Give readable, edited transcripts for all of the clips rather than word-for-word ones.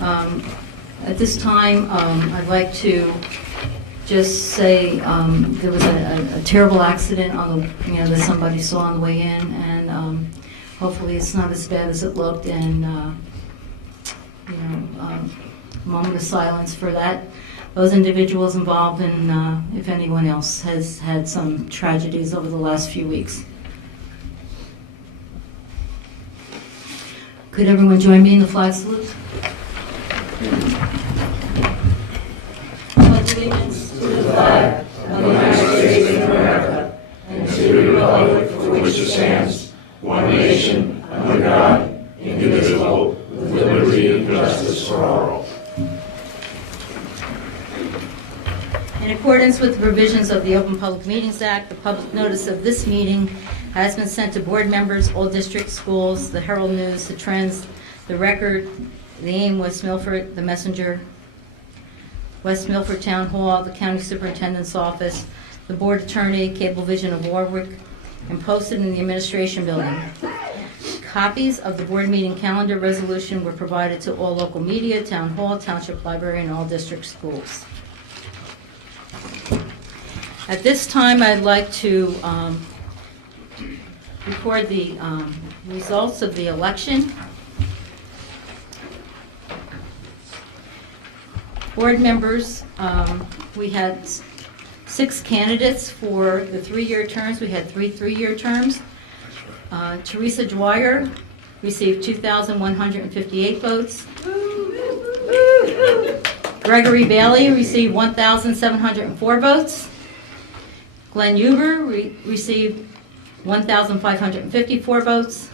At this time, I'd like to just say there was a terrible accident on the, that somebody saw on the way in, and hopefully it's not as bad as it looked. And a moment of silence for those individuals involved, and if anyone else has had some tragedies over the last few weeks. Could everyone join me in the flag salute? Pledge allegiance to the flag of the United States of America and to the republic for which it stands, one nation, under God, indivisible, with liberty and justice for all. In accordance with the provisions of the Open Public Meetings Act, the public notice of this meeting has been sent to board members, all district schools, the Herald News, the Trends, the Record, the AIM West Milford, the Messenger, West Milford Town Hall, the County Superintendent's Office, the Board Attorney, Cablevision of Warwick, and posted in the Administration Building. Copies of the board meeting calendar resolution were provided to all local media, Town Hall, Township Library, and all district schools. At this time, I'd like to record the results of the election. Board members, we had 6 candidates for the 3-year terms. We had 3 3-year terms. Teresa Dwyer received 2,158 votes. Gregory Bailey received 1,704 votes. Glenn Huber received 1,554 votes.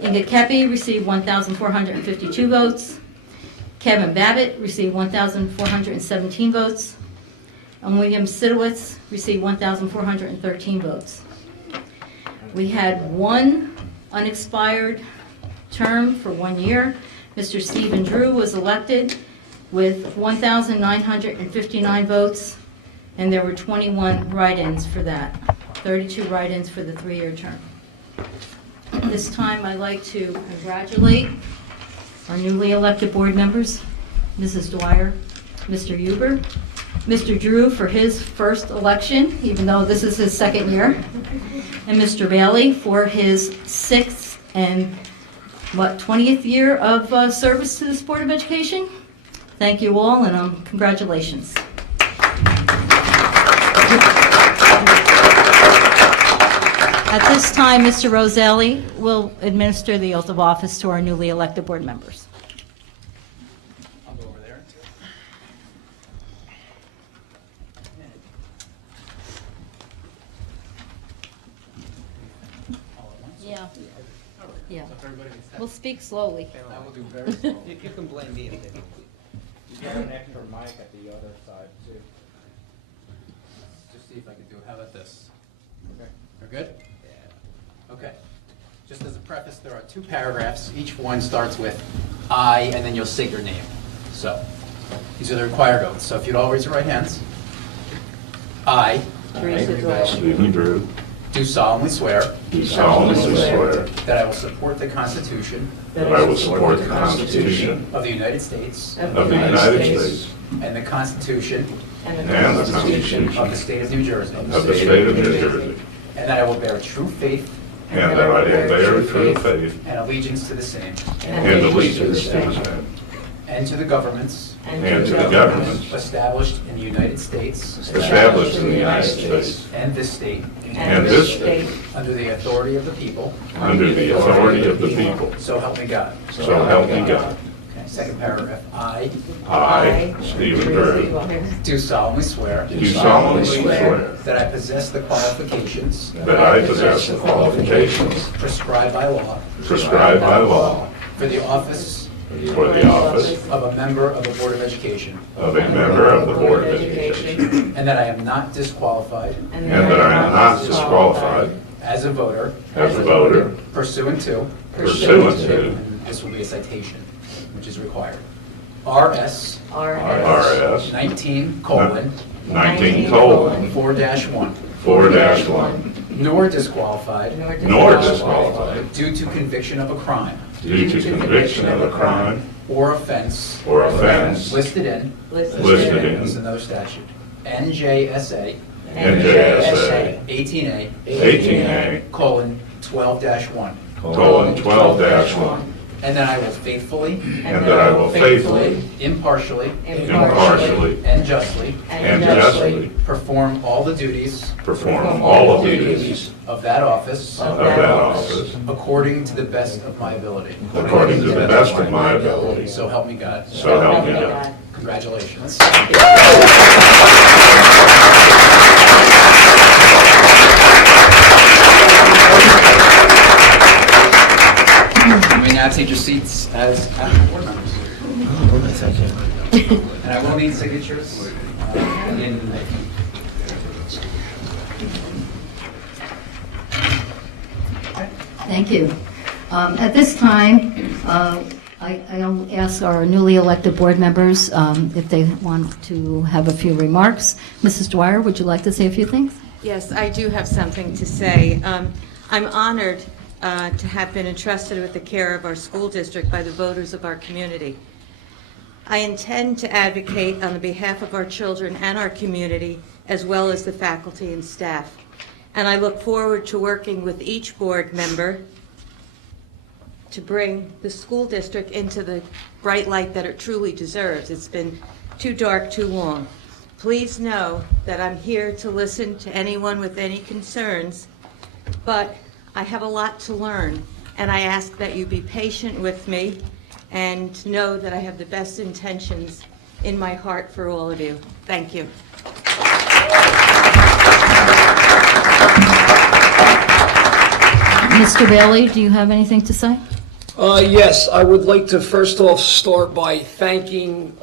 Inga Kepi received 1,452 votes. Kevin Babbitt received 1,417 votes. And William Sidowitz received 1,413 votes. We had 1 unexpired term for 1 year. Mr. Stephen Drew was elected with 1,959 votes, and there were 21 write-ins for that, 32 write-ins for the 3-year term. At this time, I'd like to congratulate our newly elected board members, Mrs. Dwyer, Mr. Huber, Mr. Drew for his first election, even though this is his 2nd year, and Mr. Bailey for his 6th and 20th year of service to this Board of Education. Thank you all, and congratulations. At this time, Mr. Roselli will administer the oath of office to our newly elected board members. I'll go over there. All at once? Yeah. Yeah. So if everybody can step. We'll speak slowly. I will do very slowly. You can blame me if they don't. You got an extra mic at the other side, too. Just see if I can do it. How about this? Okay. We're good? Yeah. Okay. Just as a preface, there are 2 paragraphs. Each one starts with I, and then you'll state your name. So, these are the required oaths. So if you'd all raise your right hands. I Teresa Dwyer. Stephen Drew, do solemnly swear do solemnly swear that I will support the Constitution that I will support the Constitution of the United States of the United States and the Constitution and the Constitution of the State of New Jersey, of the State of New Jersey, and that I will bear true faith and that I will bear true faith and allegiance to the same, and allegiance to the same, and to the governments and to the governments established in the United States established in the United States and this state and this state under the authority of the people, under the authority of the people. so help me God. So help me God. Okay, second paragraph. I, Stephen Drew, Do solemnly swear do solemnly swear that I possess the qualifications that I possess the qualifications prescribed by law prescribed by law for the office for the office of a member of the Board of Education, of a member of the Board of Education, and that I am not disqualified and that I am not disqualified as a voter as a voter pursuant to, pursuant this will be a citation, which is required, RS to RS 19 colon 19:4-1, 4-1, nor disqualified nor disqualified due to conviction of a crime due to conviction of a crime or offense or offense listed in, listed in this is another statute, NJSA NJSA 18A, 18A, colon, 12-1. colon, 12-1, And that I will faithfully, and that I will faithfully, impartially, impartially, and justly and justly perform all the duties perform all of the duties of that office of that office according to the best of my ability. according to the best of my ability. So help me God. So help me God. Congratulations. You may now take your seats as board members. And I will need signatures at the end of the day. Thank you. At this time, I'll ask our newly elected board members if they want to have a few remarks. Mrs. Dwyer, would you like to say a few things? Yes, I do have something to say. I'm honored to have been entrusted with the care of our school district by the voters of our community. I intend to advocate on the behalf of our children and our community, as well as the faculty and staff. And I look forward to working with each board member to bring the school district into the bright light that it truly deserves. It's been too dark too long. Please know that I'm here to listen to anyone with any concerns, but I have a lot to learn, and I ask that you be patient with me and know that I have the best intentions in my heart for all of you. Thank you. Mr. Bailey, do you have anything to say? Yes, I would like to first off start by thanking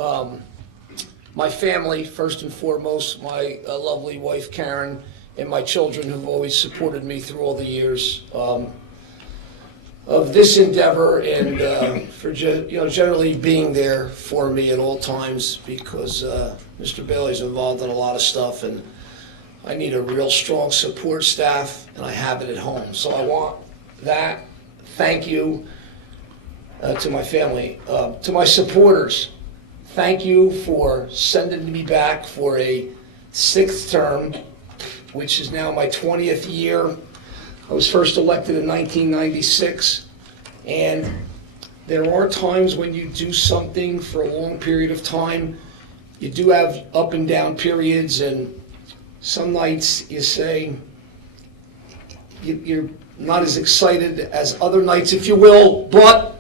my family, first and foremost, my lovely wife Karen, and my children who've always supported me through all the years of this endeavor, and for generally being there for me at all times, because Mr. Bailey's involved in a lot of stuff, and I need a real strong support staff, and I have it at home. So I want that. Thank you to my family. To my supporters, thank you for sending me back for a 6th term, which is now my 20th year. I was first elected in 1996, and there are times when you do something for a long period of time, you do have up and down periods, and some nights you say you're not as excited as other nights, if you will, but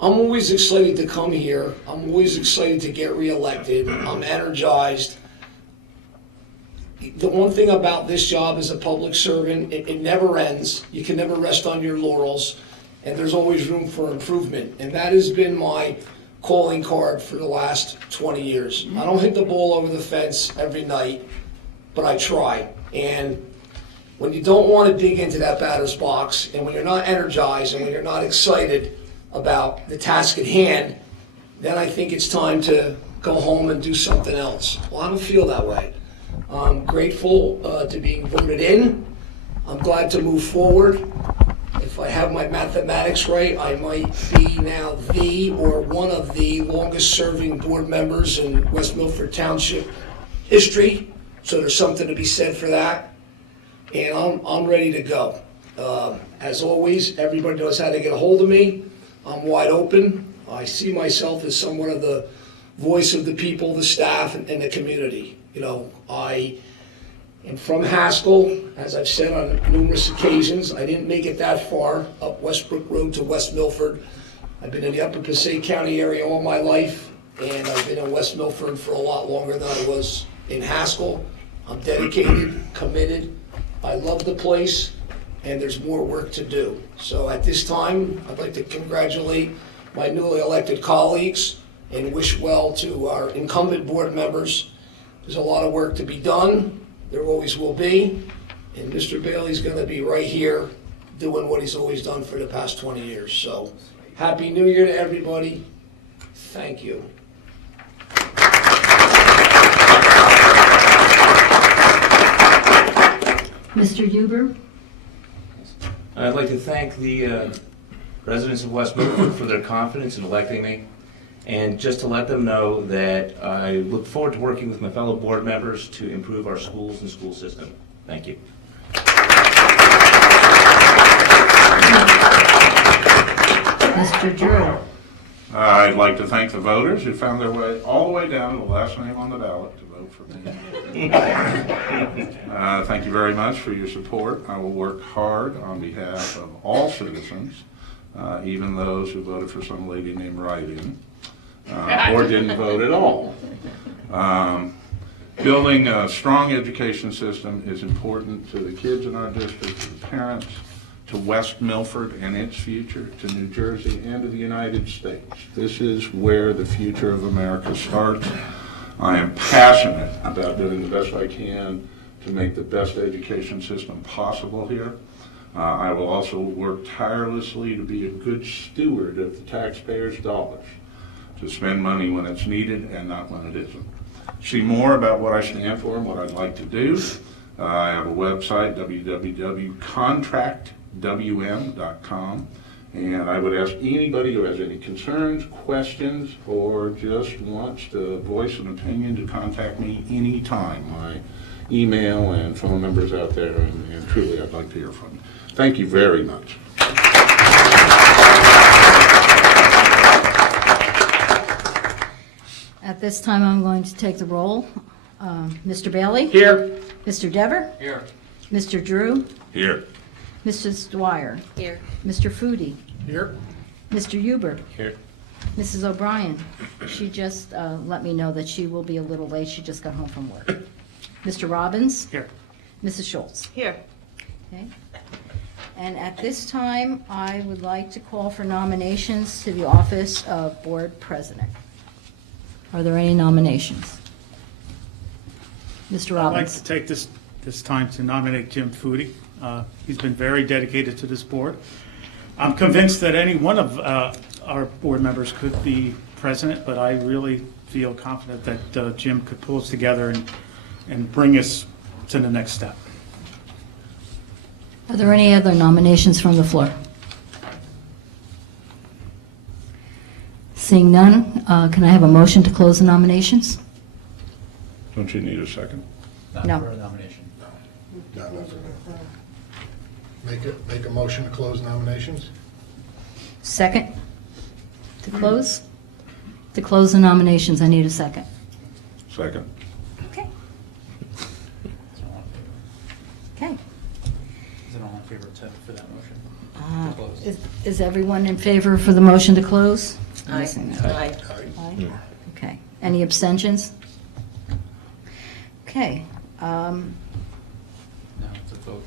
I'm always excited to come here. I'm always excited to get reelected. I'm energized. The one thing about this job as a public servant, it never ends. You can never rest on your laurels, and there's always room for improvement. And that has been my calling card for the last 20 years. I don't hit the ball over the fence every night, but I try. And when you don't want to dig into that batter's box, and when you're not energized, and when you're not excited about the task at hand, then I think it's time to go home and do something else. Well, I don't feel that way. I'm grateful to being voted in. I'm glad to move forward. If I have my mathematics right, I might be now the or one of the longest serving board members in West Milford Township history. So there's something to be said for that. And I'm ready to go. As always, everybody knows how to get a hold of me. I'm wide open. I see myself as somewhat of the voice of the people, the staff, and the community. You know, I am from Haskell, as I've said on numerous occasions. I didn't make it that far up Westbrook Road to West Milford. I've been in the Upper Passaic County area all my life, and I've been in West Milford for a lot longer than I was in Haskell. I'm dedicated, committed. I love the place, and there's more work to do. So at this time, I'd like to congratulate my newly elected colleagues and wish well to our incumbent board members. There's a lot of work to be done. There always will be. And Mr. Bailey's going to be right here doing what he's always done for the past 20 years. So Happy New Year to everybody. Thank you. Mr. Huber? I'd like to thank the residents of West Milford for their confidence in electing me, and just to let them know that I look forward to working with my fellow board members to improve our schools and school system. Thank you. Mr. Drew. I'd like to thank the voters who found their way all the way down to the last name on the ballot to vote for me. Thank you very much for your support. I will work hard on behalf of all citizens, even those who voted for some lady named Writing, or didn't vote at all. Building a strong education system is important to the kids in our district, to the parents, to West Milford and its future, to New Jersey, and to the United States. This is where the future of America starts. I am passionate about doing the best I can to make the best education system possible here. I will also work tirelessly to be a good steward of the taxpayers' dollars, to spend money when it's needed and not when it isn't. See more about what I stand for and what I'd like to do. I have a website, www.contractwm.com, and I would ask anybody who has any concerns, questions, or just wants to voice an opinion to contact me anytime. My email and phone numbers out there, and truly I'd like to hear from you. Thank you very much. At this time, I'm going to take the roll. Mr. Bailey? Here. Mr. Dever? Here. Mr. Drew? Here. Mrs. Dwyer? Here. Mr. Foodie? Here. Mr. Huber? Here. Mrs. O'Brien? She just let me know that she will be a little late. She just got home from work. Mr. Robbins? Here. Mrs. Schultz? Here. Okay. And at this time, I would like to call for nominations to the office of Board President. Are there any nominations? Mr. I'd like Robbins? to take this time to nominate Jim Foodie. He's been very dedicated to this board. I'm convinced that any one of our board members could be president, but I really feel confident that Jim could pull us together and bring us to the next step. Are there any other nominations from the floor? Seeing none, can I have a motion to close the nominations? Don't you need a second? Not No. for a nomination. Make a motion to close nominations? Second? To close? To close the nominations, I need a second. Second. Okay. Okay. Is it all in favor for that motion? To close. Is everyone in favor for the motion to close? I'm Aye. missing that. Aye. Aye? Okay. Any abstentions? Okay. No, it's a vote,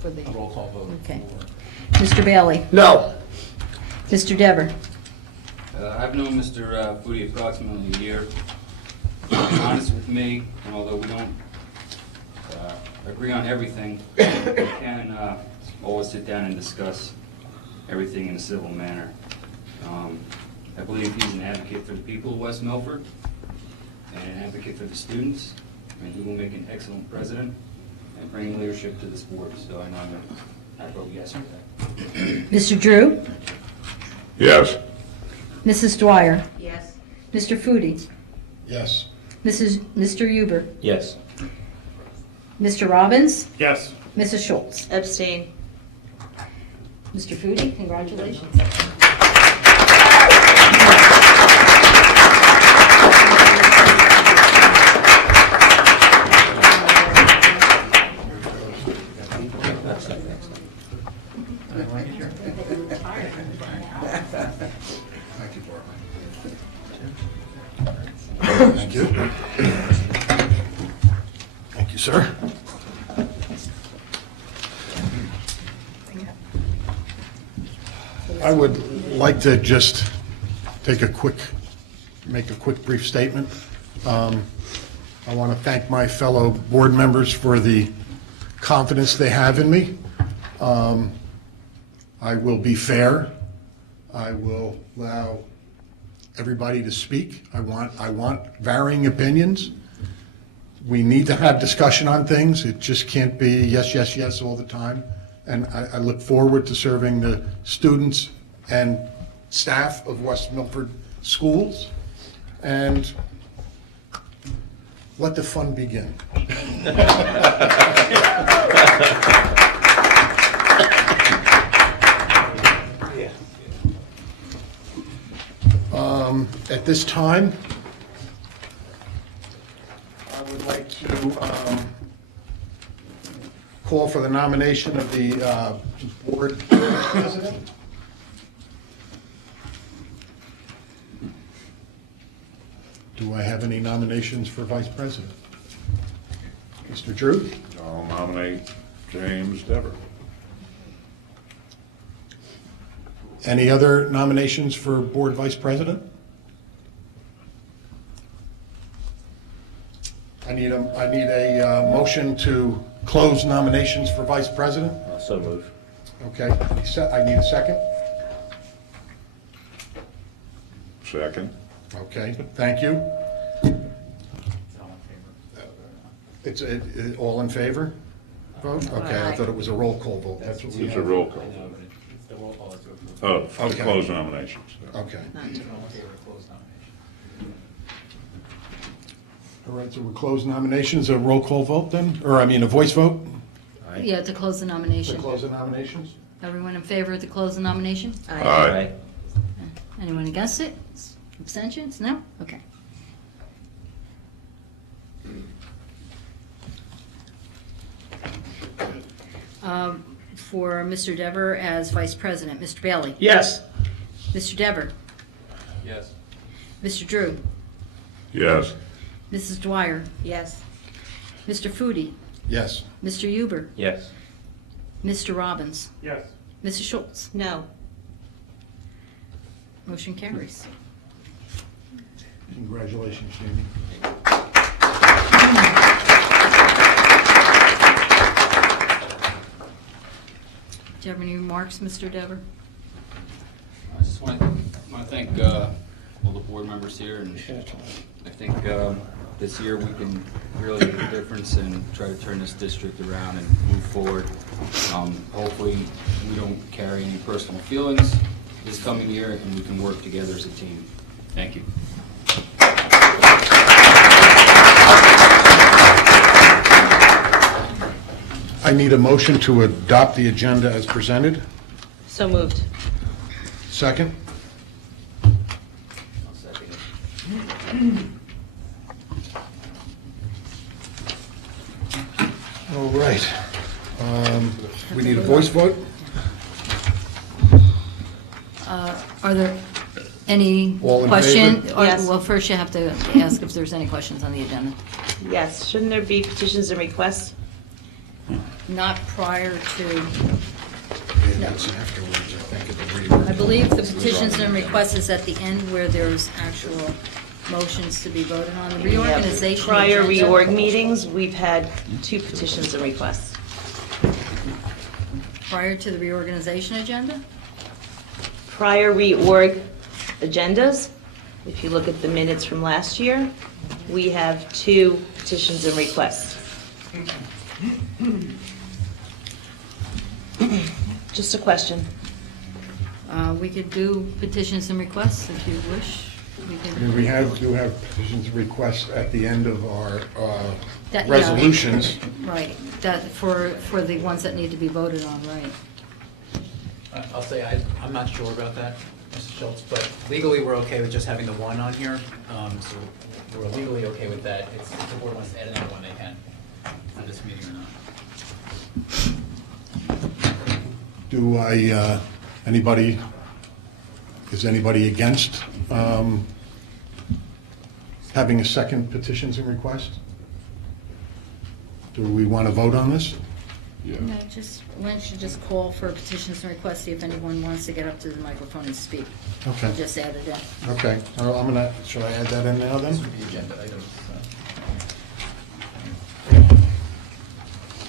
For the, a roll call vote. Okay. for- Mr. Bailey? No. Mr. Dever? I've known Mr. Foodie approximately a year. He's honest with me, and although we don't agree on everything, we can always sit down and discuss everything in a civil manner. I believe he's an advocate for the people of West Milford and an advocate for the students, and he will make an excellent president and bring leadership to this board. So I know I vote yes for that. Mr. Drew? Yes. Mrs. Dwyer? Yes. Mr. Foodie? Yes. Mr. Huber? Yes. Mr. Robbins? Yes. Mrs. Schultz? Abstain. Mr. Foodie, congratulations. Thank you. Thank you, sir. I would like to just make a quick brief statement. I want to thank my fellow board members for the confidence they have in me. I will be fair. I will allow everybody to speak. I want varying opinions. We need to have discussion on things. It just can't be yes, yes, yes all the time. And I look forward to serving the students and staff of West Milford Schools, and let the fun begin. At this time, I would like to call for the nomination of the board president. Do I have any nominations for vice president? Mr. Drew? I'll nominate James Dever. Any other nominations for board vice president? I need a motion to close nominations for vice president. So move. Okay, I need a second. Second. Okay, thank you. It's all in favor? Vote? Okay, I thought it was a roll call vote. That's what we It's a have. roll call. It's the roll call to approve. Oh, to Okay. close nominations. Okay. All in favor of closed nomination. All right, so we close nominations, a roll call vote then? Or, I mean, a voice vote Yeah, to close the to nomination. close the nominations? Everyone in favor to close the nomination? Aye. Anyone against it? Abstentions? No? Okay. For Mr. Dever as vice president, Mr. Bailey? Yes. Mr. Dever? Yes. Mr. Drew? Yes. Mrs. Dwyer? Yes. Mr. Foodie? Yes. Mr. Huber? Yes. Mr. Robbins? Yes. Mrs. Schultz? No. Motion carries. Congratulations, Jamie. Do you have any remarks, Mr. Dever? I just want to thank all the board members here, and I think this year we can really make a difference and try to turn this district around and move forward. Hopefully, we don't carry any personal feelings this coming year, and we can work together as a team. Thank you. I need a motion to adopt the agenda as presented. So moved. Second? I'll second it. All right. We need a voice vote? Are there any All in question? favor? or- Yes. Well, first you have to ask if there's any questions on the agenda. Yes. Shouldn't there be petitions and requests? Not prior to, Yeah, that's afterwards, I think, at the reading. I believe the petitions and requests is at the end where there's actual motions to be voted on. The reorganization. Prior agenda- reorg meetings, we've had 2 petitions and requests. Prior to the reorganization agenda? Prior reorg agendas, if you look at the minutes from last year, we have 2 petitions and requests. Just a question. We could do petitions and requests if you wish. We I can. mean, we do have petitions and requests at the end of our That- yeah. resolutions. Right, that, for the ones that need to be voted on, right. I'll say I'm not sure about that, Mr. Schultz, but legally, we're okay with just having the one on here. So we're legally okay with that. If the board wants to add another one, they can, on this meeting or not. Do is anybody against having a second petitions and request? Do we want to vote on this? Yeah. No, why don't you just call for petitions and requests, see if anyone wants to get up to the microphone and speak. Okay. Just add it in. Okay, should I add that in now then? This would be agenda items.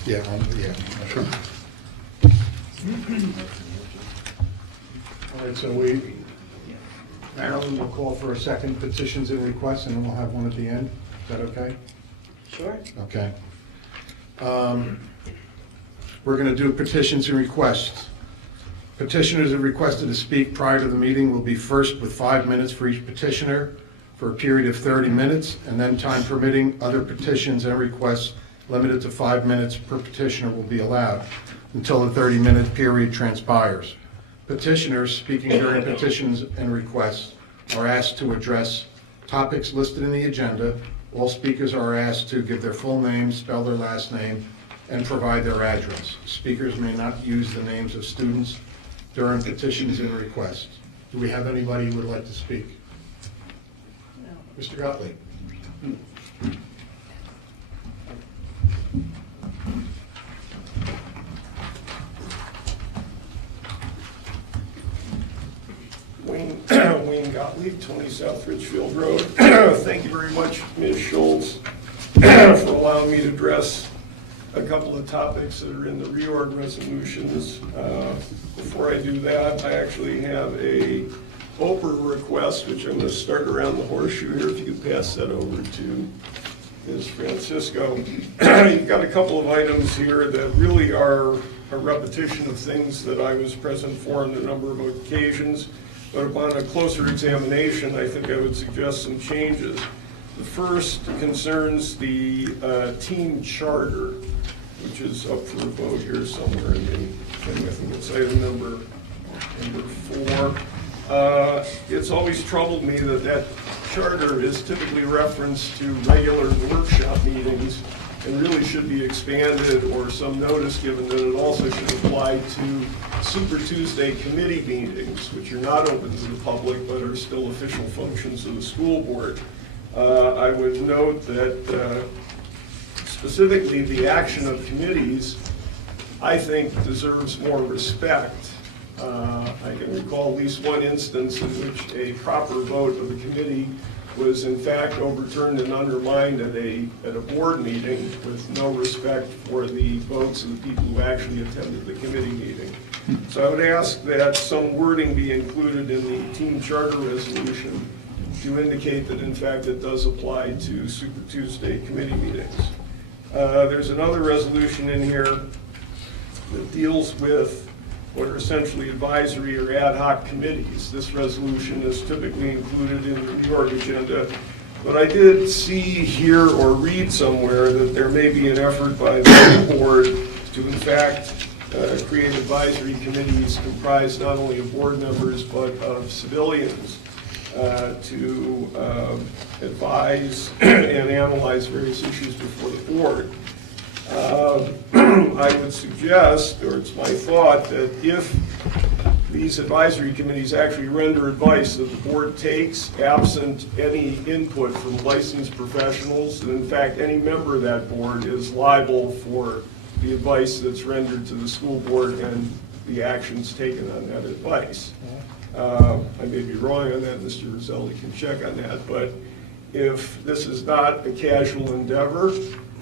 Yeah, sure. All right, so Marilyn will call for a second petitions and requests, and then we'll have one at the end. Is that okay? Sure. Okay. We're going to do petitions and requests. Petitioners who requested to speak prior to the meeting will be first with 5 minutes for each petitioner for a period of 30 minutes, and then time permitting, other petitions and requests limited to 5 minutes per petitioner will be allowed until the 30-minute period transpires. Petitioners speaking during petitions and requests are asked to address topics listed in the agenda. All speakers are asked to give their full name, spell their last name, and provide their address. Speakers may not use the names of students during petitions and requests. Do we have anybody who would like to speak? No. Mr. Gottlieb. Wayne Gottlieb, 20 South Ridgefield Road. Thank you very much, Ms. Schultz, for allowing me to address a couple of topics that are in the reorg resolutions. Before I do that, I actually have a Oprah request, which I'm going to start around the horseshoe here. If you could pass that over to Ms. Francisco. You've got a couple of items here that really are a repetition of things that I was present for on a number of occasions. But upon a closer examination, I think I would suggest some changes. The first concerns the team charter, which is up for a vote here somewhere in the, I think it's item number 4. It's always troubled me that charter is typically referenced to regular workshop meetings and really should be expanded or some notice given that it also should apply to Super Tuesday committee meetings, which are not open to the public but are still official functions of the school board. I would note that specifically the action of committees, I think, deserves more respect. I can recall at least one instance in which a proper vote of the committee was in fact overturned and undermined at a board meeting with no respect for the votes of the people who actually attended the committee meeting. So I would ask that some wording be included in the team charter resolution to indicate that in fact it does apply to Super Tuesday committee meetings. There's another resolution in here that deals with what are essentially advisory or ad hoc committees. This resolution is typically included in the reorg agenda, but I did see, hear, or read somewhere that there may be an effort by the board to in fact create advisory committees comprised not only of board members but of civilians to advise and analyze various issues before the board. I would suggest, or it's my thought, that if these advisory committees actually render advice that the board takes absent any input from licensed professionals, and in fact any member of that board is liable for the advice that's rendered to the school board and the actions taken on that advice. I may be wrong on that, Mr. Roselli can check on that, but if this is not a casual endeavor,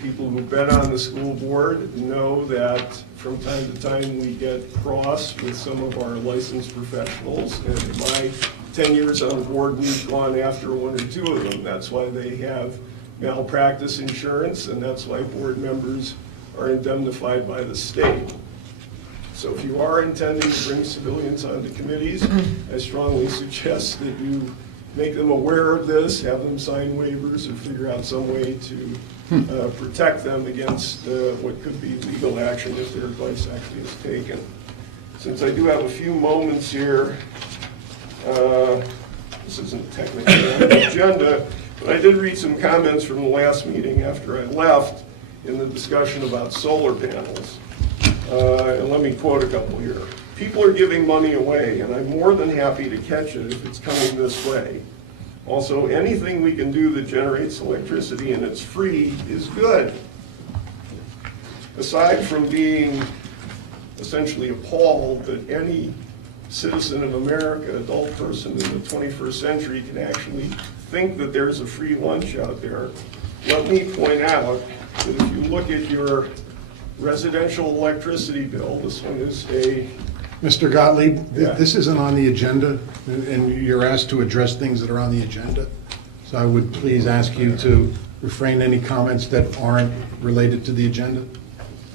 people who've been on the school board know that from time to time we get cross with some of our licensed professionals, and in my 10 years on the board, we've gone after 1 or 2 of them. That's why they have malpractice insurance, and that's why board members are indemnified by the state. So if you are intending to bring civilians onto committees, I strongly suggest that you make them aware of this, have them sign waivers, or figure out some way to protect them against what could be legal action if their advice actually is taken. Since I do have a few moments here, this isn't technically on the agenda, but I did read some comments from the last meeting after I left in the discussion about solar panels. And let me quote a couple here. People are giving money away, and I'm more than happy to catch it if it's coming this way. Also, anything we can do that generates electricity and it's free is good. Aside from being essentially appalled that any citizen of America, adult person in the 21st century can actually think that there's a free lunch out there, let me point out that if you look at your residential electricity bill, this one is a Mr. Gottlieb, Yeah. this isn't on the agenda, and you're asked to address things that are on the agenda. So I would please ask you to refrain any comments that aren't related to the agenda.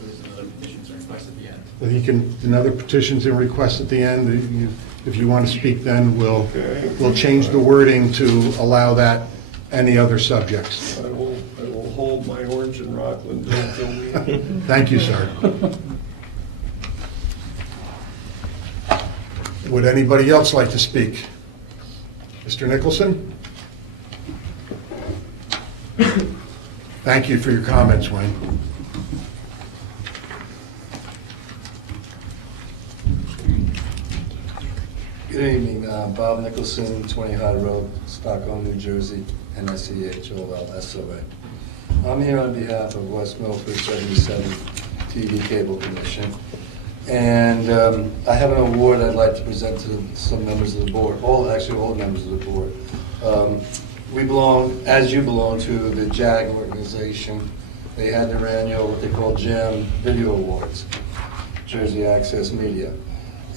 There's another petitions and requests at the end. You can, another petitions and requests at the end. If you want to speak then, we'll change the wording to allow that, any other subjects. I will hold my orange and Rockland until we... Thank you, sir. Would anybody else like to speak? Mr. Nicholson? Thank you for your comments, Wayne. Good evening, Bob Nicholson, 20 Hyde Road, Stockholm, New Jersey, NICHOLSOA. I'm here on behalf of West Milford 77 TV Cable Commission, and I have an award I'd like to present to some members of the board, all members of the board. We belong, as you belong, to the JAG organization. They had their annual, what they call JAM Video Awards, Jersey Access Media.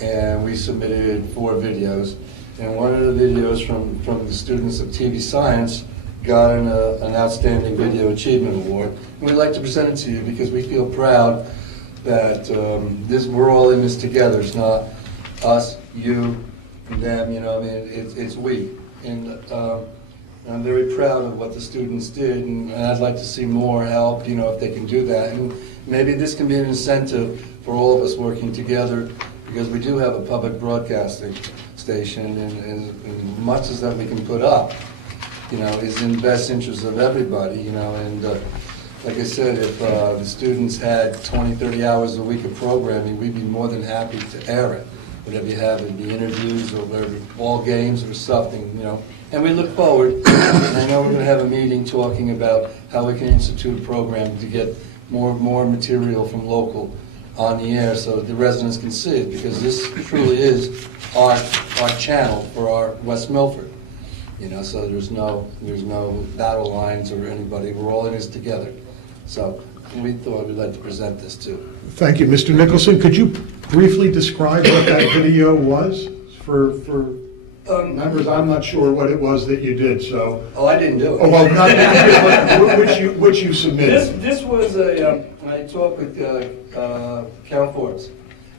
And we submitted 4 videos. And one of the videos from the students of TV Science got an Outstanding Video Achievement Award. And we'd like to present it to you because we feel proud that we're all in this together. It's not us, you, and them, you know, I mean, it's we. And I'm very proud of what the students did, and I'd like to see more help, you know, if they can do that. And maybe this can be an incentive for all of us working together, because we do have a public broadcasting station, and much as that we can put up, you know, is in the best interest of everybody, you know. And like I said, if the students had 20, 30 hours a week of programming, we'd be more than happy to air it. Whatever you have, it'd be interviews or whatever, ball games or something, you know. And we look forward, I know we're going to have a meeting talking about how we can institute a program to get more material from local on the air so that the residents can see it, because this truly is our channel for our West Milford. You know, so there's no battle lines or anybody. We're all in this together. So we thought we'd like to present this too. Thank you. Mr. Nicholson, could you briefly describe what that video was for members? I'm not sure what it was that you did, so. Oh, I didn't do it. Oh, well, not that you did, but which you submitted. This was I talked with Carol Forbes,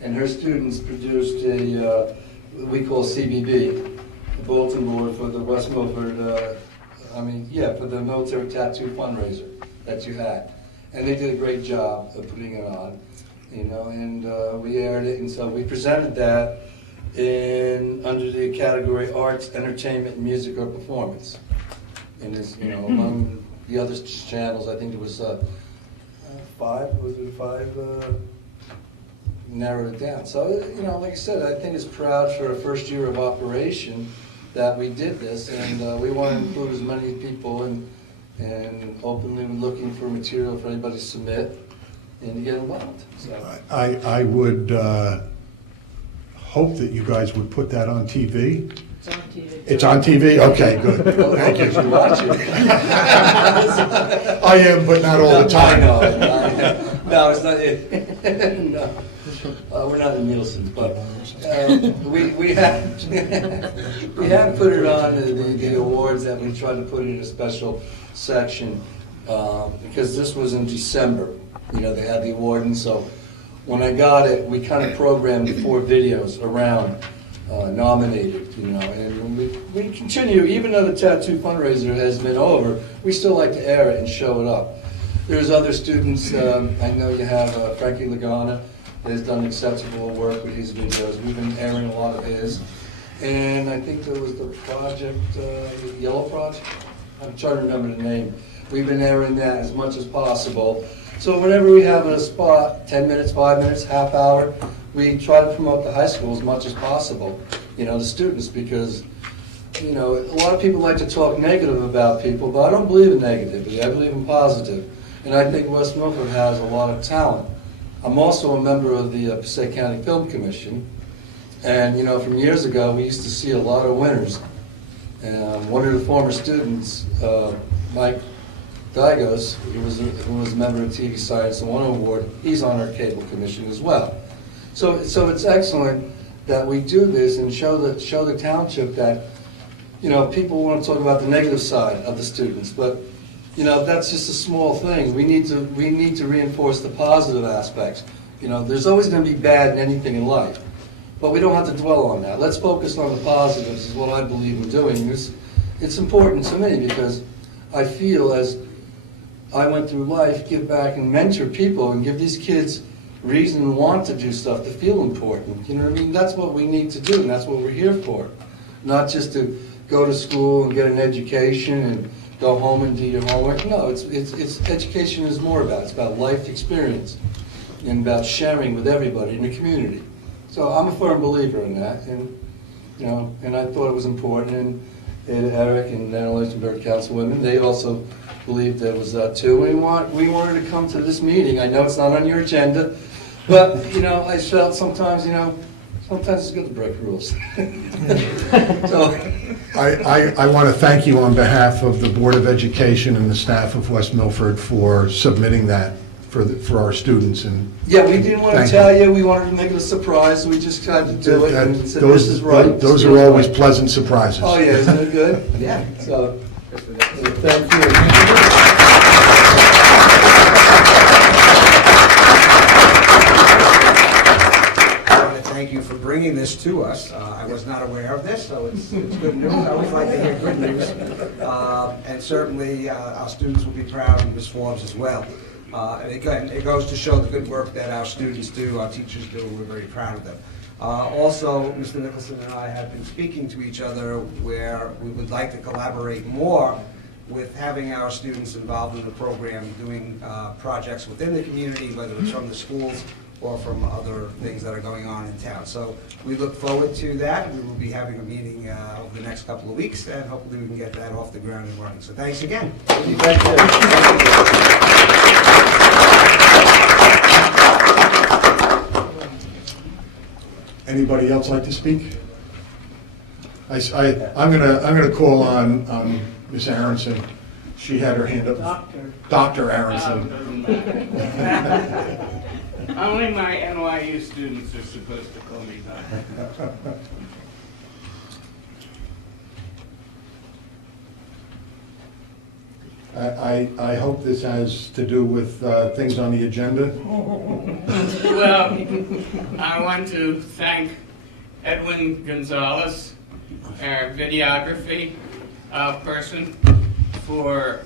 and her students produced we call CBB, the bulletin board for the West Milford, for the military tattoo fundraiser that you had. And they did a great job of putting it on, you know, and we aired it, and so we presented that under the category Arts, Entertainment, Music, or Performance. And this, you know, among the other channels, I think there was 5, narrowed it down. So, you know, like I said, I think it's proud for a first year of operation that we did this, and we want to include as many people, and openly looking for material for anybody to submit and to get involved. So. I would hope that you guys would put that on TV. It's on TV. It's on TV? Okay, good. Thank you. You watch it. I am, but not all the time. No, it's not it. No. We're not in Nielsen's, but we have we have put it on the awards that we tried to put in a special section because this was in December. You know, they had the award, and so when I got it, we kind of programmed 4 videos around nominated, you know, and we continue, even though the tattoo fundraiser has been over, we still like to air it and show it up. There's other students, I know you have Frankie Lagana, has done exceptional work with his videos. We've been airing a lot of his. And I think there was the project, Yellow Project, I'm trying to remember the name. We've been airing that as much as possible. So whenever we have a spot, 10 minutes, 5 minutes, half hour, we try to promote the high school as much as possible, you know, the students, because, you know, a lot of people like to talk negative about people, but I don't believe in negativity, I believe in positive. And I think West Milford has a lot of talent. I'm also a member of the Passaic County Film Commission, and, you know, from years ago, we used to see a lot of winners. And one of the former students, Mike Digos, who was a member of TV Science and won an award, he's on our cable commission as well. So it's excellent that we do this and show the township that, you know, people want to talk about the negative side of the students, but, you know, that's just a small thing. We need to reinforce the positive aspects. You know, there's always going to be bad in anything in life, but we don't have to dwell on that. Let's focus on the positives is what I believe in doing. It's important to me because I feel as I went through life, give back and mentor people and give these kids reason to want to do stuff, to feel important. You know what I mean? That's what we need to do, and that's what we're here for. Not just to go to school and get an education and go home and do your homework. No, it's education is more about. It's about life experience and about sharing with everybody in the community. So I'm a firm believer in that, and you know, and I thought it was important. And Eric and Anna Lichtenberg, councilwomen, they also believed there was that too. We wanted to come to this meeting. I know it's not on your agenda, but you know, I felt sometimes, you know, sometimes it's good to break rules. So, I want to thank you on behalf of the Board of Education and the staff of West Milford for submitting that for our students. And yeah, we didn't want to thank tell you. We wanted to make it a surprise, so we just tried to do it and said, those, this is right. Those are always pleasant surprises. Oh yeah, isn't it good? Yeah. So, thank you. Thank you for bringing this to us. I was not aware of this, so it's good news. I always like to hear good news. And certainly, our students will be proud of Ms. Forbes as well. And it goes to show the good work that our students do, our teachers do, and we're very proud of them. Also, Mr. Nicholson and I have been speaking to each other where we would like to collaborate more with having our students involved in the program, doing projects within the community, whether it's from the schools or from other things that are going on in town. So we look forward to that. We will be having a meeting over the next couple of weeks, and hopefully we can get that off the ground and running. So thanks again. Thank you. Anybody else like to speak? I'm gonna call on Ms. Aronson. She had her hand up. Dr. Aronson. Only my NYU students are supposed to call me doctor. I hope this has to do with things on the agenda. Well, I want to thank Edwin Gonzalez, our videography person, for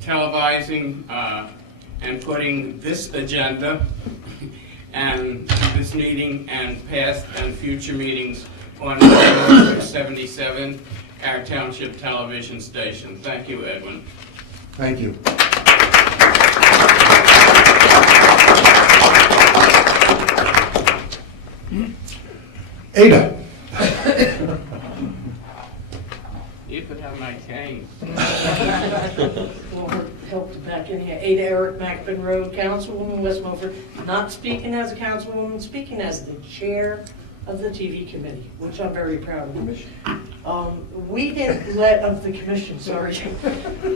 televising and putting this agenda and this meeting and past and future meetings on 77, our Township television station. Thank you, Edwin. Thank you. Ada. You could have my cane. Help to back in here. Ada Eric, Macbeth Road, Councilwoman, West Milford, not speaking as a councilwoman, speaking as the chair of the TV committee, which I'm very proud of. We didn't of the commission, sorry.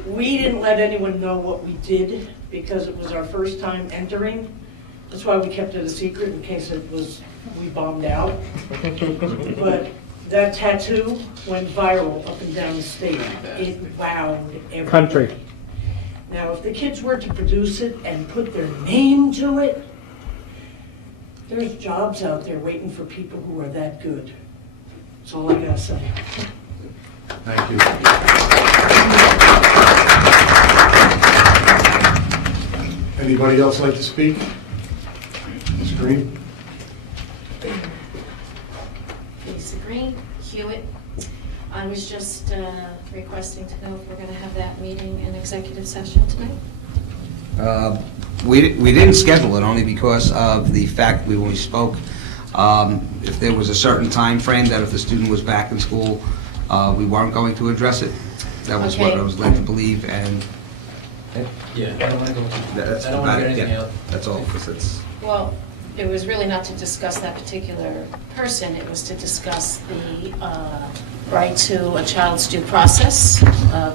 We didn't let anyone know what we did because it was our first time entering. That's why we kept it a secret in case we bombed out. But that tattoo went viral up and down the state. It wowed everybody. Country. Now, if the kids were to produce it and put their name to it, there's jobs out there waiting for people who are that good. That's all I gotta say. Thank you. Anybody else like to speak? Ms. Green? Lisa Green, Hewitt. I was just requesting to know if we're going to have that meeting in executive session tonight. We didn't schedule it only because of the fact we only spoke. If there was a certain time frame that if the student was back in school, we weren't going to address it. That was what I was led to believe, and Yeah. that's about it. Yeah, that's all. Because it's Well, it was really not to discuss that particular person. It was to discuss the right to a child's due process,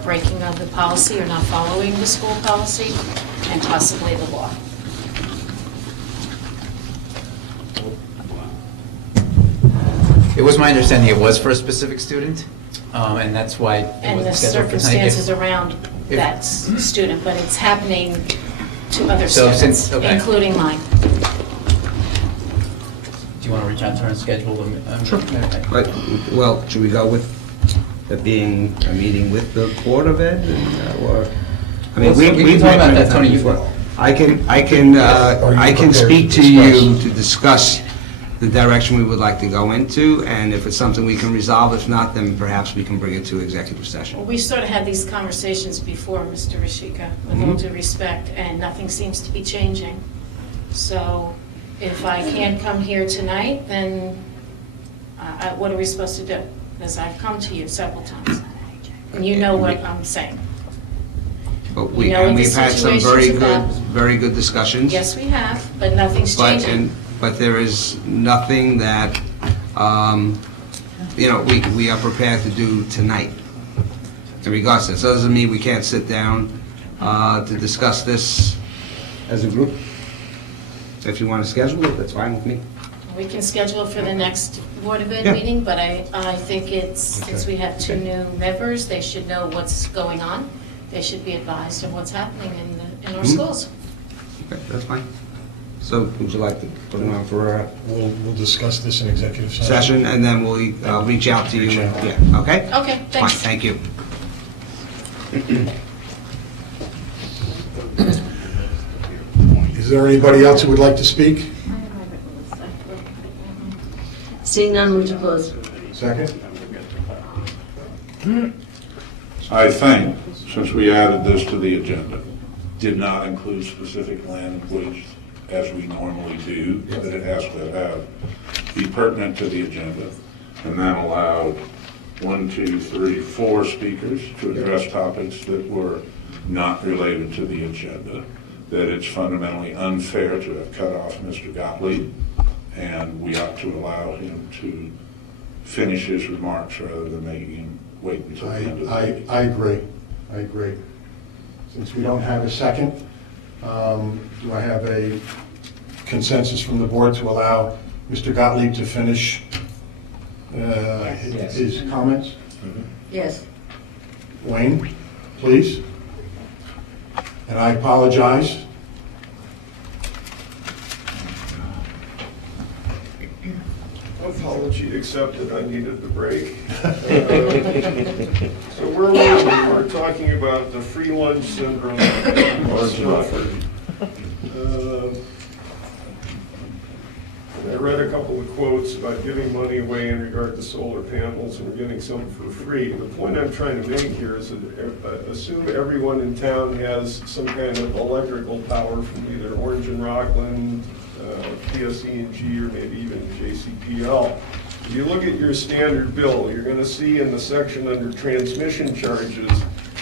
breaking of the policy or not following the school policy, and possibly the law. It was my understanding it was for a specific student, and that's why it And the wasn't scheduled for tonight. circumstances around that student, but it's happening to other So students, since- okay. including mine. Do you want to reach out to her and schedule them? Sure. But, well, should we go with it being a meeting with the Board of Ed, or? I mean, Well, so we can talk about that, Tony. I can speak to you to discuss the direction we would like to go into, and if it's something we can resolve, if not, then perhaps we can bring it to executive session. Well, we sort of had these conversations before, Mr. Rashika, with all due respect, and nothing seems to be changing. So if I can't come here tonight, then what are we supposed to do? Because I've come to you several times, and you know what I'm saying. But You know what the we've had some situation's about. very good discussions. Yes, we have, but nothing's changing. But there is nothing that, we are prepared to do tonight in regards to this. That doesn't mean we can't sit down to discuss this as a group. If you want to schedule it, that's fine with me. We can schedule it for the next Board of Ed Yeah. meeting, but I think since we have two new members, they should know what's going on. They should be advised of what's happening in our schools. Okay, that's fine. So would you like to put it on for We'll discuss this in executive a session, and then we'll reach out to you? Reach out. Yeah, okay? Okay, Fine, thanks. thank you. Is there anybody else who would like to speak? Seeing none, move to close. Second? I think, since we added this to the agenda, did not include specific language as we normally do, that it has to be pertinent to the agenda, and then allow 4 speakers to address topics that were not related to the agenda, that it's fundamentally unfair to have cut off Mr. Gottlieb, and we ought to allow him to finish his remarks rather than making him wait until the end of the meeting. I agree. Since we don't have a second, do I have a consensus from the board to allow Mr. Gottlieb to finish his comments? Yes. Wayne, please. And I apologize. Apology accepted, I needed the break. So where were we? We're talking about the free lunch syndrome. I read a couple of quotes about giving money away in regard to solar panels and getting some for free. The point I'm trying to make here is that assume everyone in town has some kind of electrical power from either Orange and Rockland, PSE&G, or maybe even JCPL. If you look at your standard bill, you're going to see in the section under transmission charges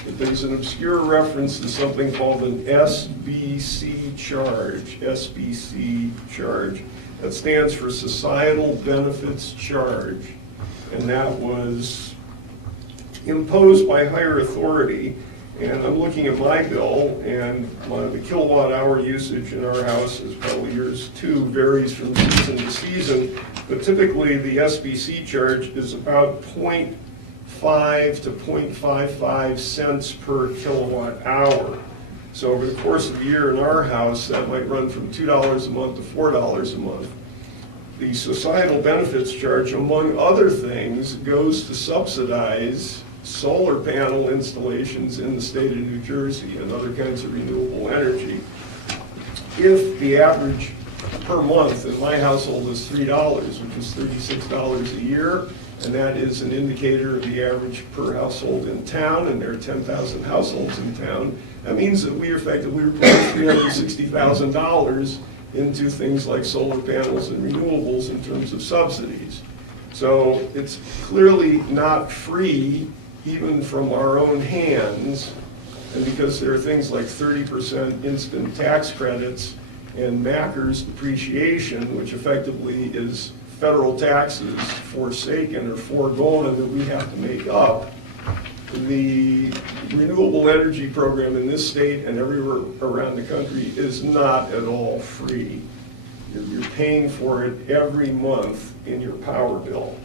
that there's an obscure reference to something called an SBC charge. SBC charge. That stands for Societal Benefits Charge. And that was imposed by higher authority. And I'm looking at my bill, and the kilowatt hour usage in our house, as probably yours too, varies from season to season. But typically, the SBC charge is about 0.5 to 0.55 cents per kilowatt hour. So over the course of the year in our house, that might run from $2 a month to $4 a month. The societal benefits charge, among other things, goes to subsidize solar panel installations in the state of New Jersey and other kinds of renewable energy. If the average per month in my household is $3, which is $36 a year, and that is an indicator of the average per household in town, and there are 10,000 households in town, that means that we effectively are putting $360,000 into things like solar panels and renewables in terms of subsidies. So it's clearly not free, even from our own hands, and because there are things like 30% instant tax credits and MACR's depreciation, which effectively is federal taxes forsaken or foregone that we have to make up. The renewable energy program in this state and everywhere around the country is not at all free. You're paying for it every month in your power bill.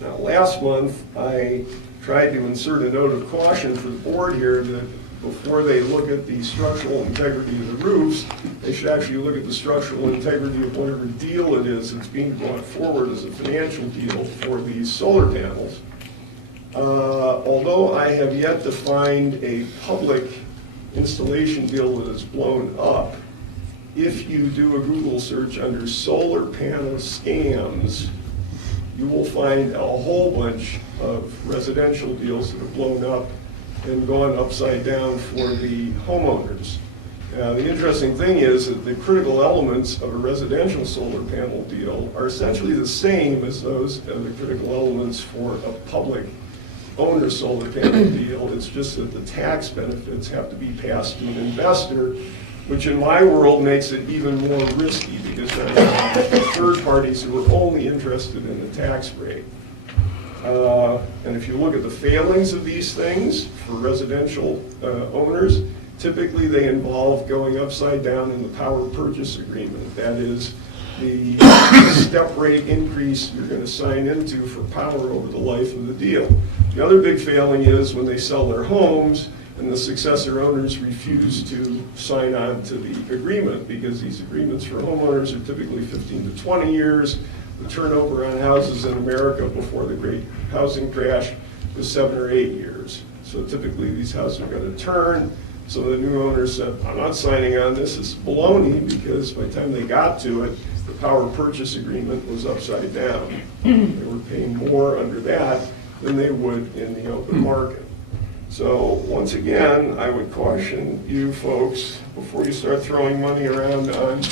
Now, last month, I tried to insert a note of caution for the board here that before they look at the structural integrity of the roofs, they should actually look at the structural integrity of whatever deal it is that's being brought forward as a financial deal for these solar panels. Although I have yet to find a public installation deal that is blown up, if you do a Google search under solar panel scams, you will find a whole bunch of residential deals that have blown up and gone upside down for the homeowners. The interesting thing is that the critical elements of a residential solar panel deal are essentially the same as those of the critical elements for a public owner solar panel deal. It's just that the tax benefits have to be passed to an investor, which in my world makes it even more risky because there are third parties who are only interested in the tax rate. And if you look at the failings of these things for residential owners, typically they involve going upside down in the power purchase agreement. That is the step rate increase you're going to sign into for power over the life of the deal. The other big failing is when they sell their homes and the successor owners refuse to sign on to the agreement, because these agreements for homeowners are typically 15 to 20 years. The turnover on houses in America before the great housing crash was 7 or 8 years. So typically these houses are going to turn. So the new owners said, I'm not signing on this. It's baloney, because by the time they got to it, the power purchase agreement was upside down. They were paying more under that than they would in the open market. So once again, I would caution you folks, before you start throwing money around on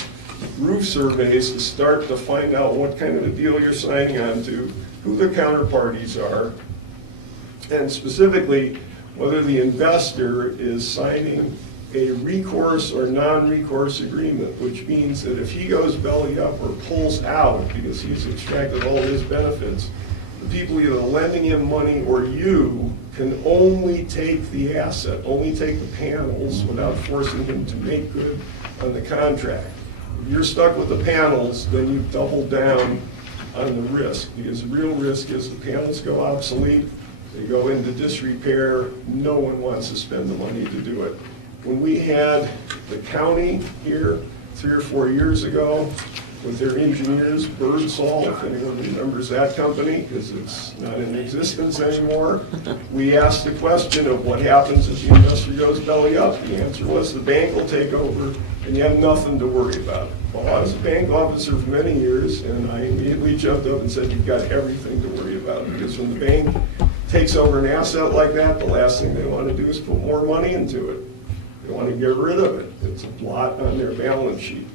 roof surveys, to start to find out what kind of a deal you're signing on to, who the counterparties are, and specifically whether the investor is signing a recourse or non-recourse agreement, which means that if he goes belly up or pulls out because he's extracted all his benefits, the people either lending him money or you can only take the asset, only take the panels without forcing him to make good on the contract. If you're stuck with the panels, then you double down on the risk, because the real risk is the panels go obsolete, they go into disrepair, no one wants to spend the money to do it. When we had the county here 3 or 4 years ago with their engineers, Birdsall, if anyone remembers that company, because it's not in existence anymore, we asked the question of what happens if the investor goes belly up. The answer was the bank will take over and you have nothing to worry about. Well, I was a bank officer for many years, and I immediately jumped up and said, you've got everything to worry about, because when the bank takes over an asset like that, the last thing they want to do is put more money into it. They want to get rid of it. It's a blot on their balance sheet.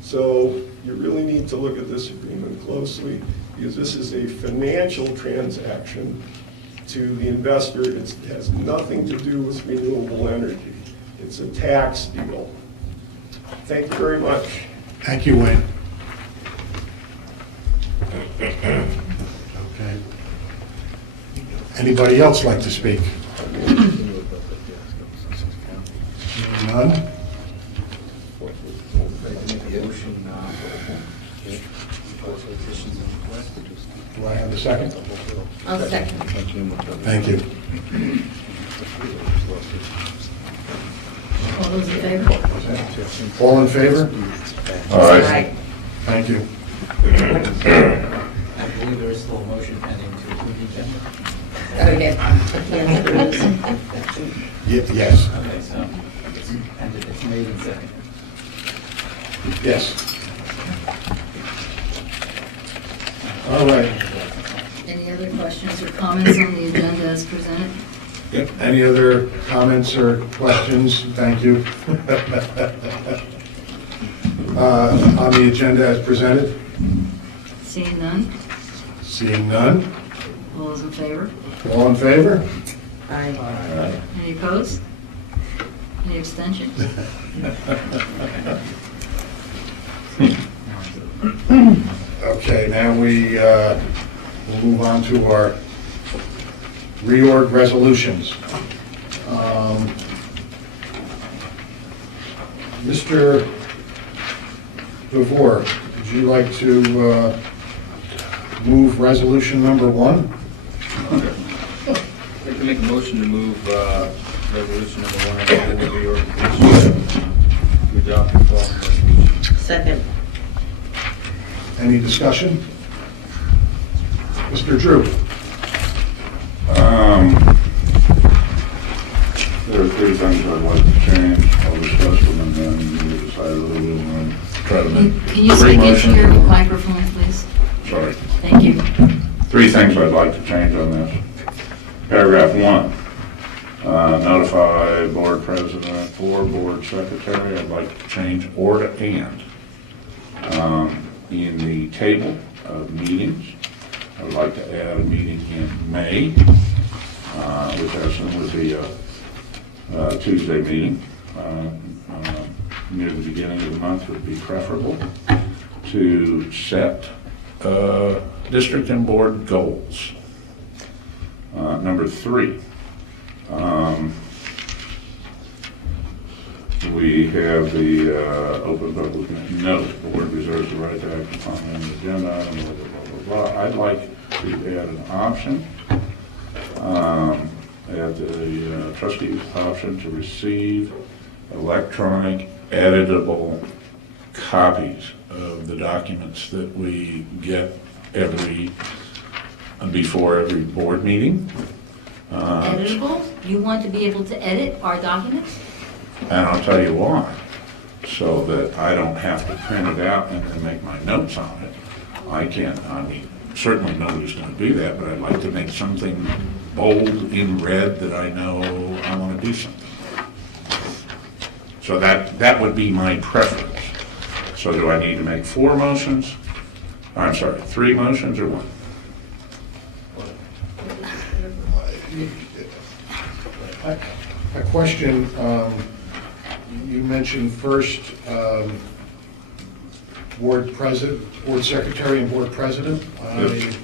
So you really need to look at this agreement closely, because this is a financial transaction to the investor. It has nothing to do with renewable energy. It's a tax deal. Thank you very much. Thank you, Wayne. Okay. Anybody else like to speak? None? Do I have a second? I'll second. Thank you. All those in favor? All in favor? All right. Thank you. I believe there is still a motion pending to approve the agenda. Oh, yeah. Yes. Okay, so it's made and seconded. Yes. All right. Any other questions or comments on the agenda as presented? Any other comments or questions? Thank you. On the agenda as presented? Seeing none? Seeing none? All those in favor? All in favor? Aye. Any opposed? Any abstentions? Okay, now we'll move on to our reorg resolutions. Mr. DeVore, would you like to move resolution number 1? make a motion to move resolution number 100 of the reorganization to adopt the following resolution. Second. Any discussion? Mr. Drew? There are three things I'd like to change. I'll discuss them and then you decide whether we'll try to make. Can you three speak into motions. your microphone, please? Sorry. Thank you. Three things I'd like to change on this. Paragraph 1, notify board president or board secretary. I'd like to change or to and. In the table of meetings, I would like to add a meeting in May, which I assume would be a Tuesday meeting. Near the beginning of the month would be preferable to set district and board goals. Number 3, we have the open public note. The board reserves the right to act upon any agenda item, blah, blah, blah, blah, blah. I'd like to add an option, add the trustee's option to receive electronic editable copies of the documents that we get before every board meeting. Editable? You want to be able to edit our documents? And I'll tell you why. So that I don't have to print it out and then make my notes on it. Certainly nobody's going to do that, but I'd like to make something bold in red that I know I want to do something. So that would be my preference. So do I need to make 4 motions? I'm sorry, 3 motions or 1? A question, you mentioned first board secretary and board president? Yes.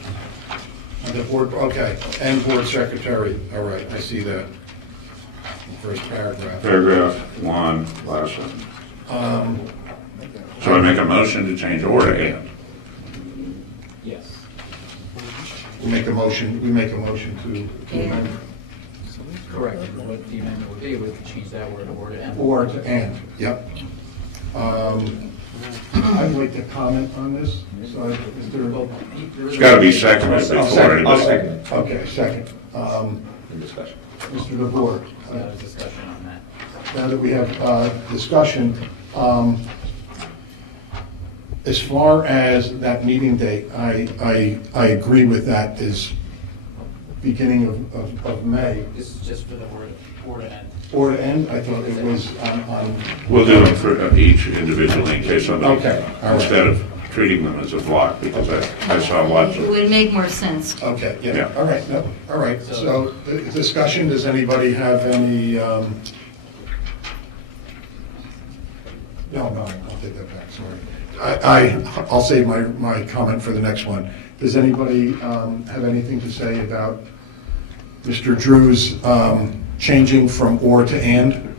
The board, okay, and board secretary, all right, I see that. First paragraph. Paragraph 1, last one. So I make a motion to change or to and. Yes. We make a motion to amend. Correct. What the amendment would be, would change that word or to and. Or to and, yep. I'd like to comment on this. So, is there- It's got to be seconded before anybody. I'll second it. Okay, second. Discussion. Mr. DeVore. Discussion on that. Now that we have discussion, as far as that meeting date, I agree with that, is beginning of May. This is just for the word or to end. Or to end, I thought it was on. We'll do them for each individually in case somebody, Okay, all right. instead of treating them as a block, because I saw lots It of, would make more sense. Okay, yeah, Yeah. all right, no, all right. So, discussion, does anybody have any, no, I'll take that back, sorry. I'll save my comment for the next one. Does anybody have anything to say about Mr. Drew's changing from or to and?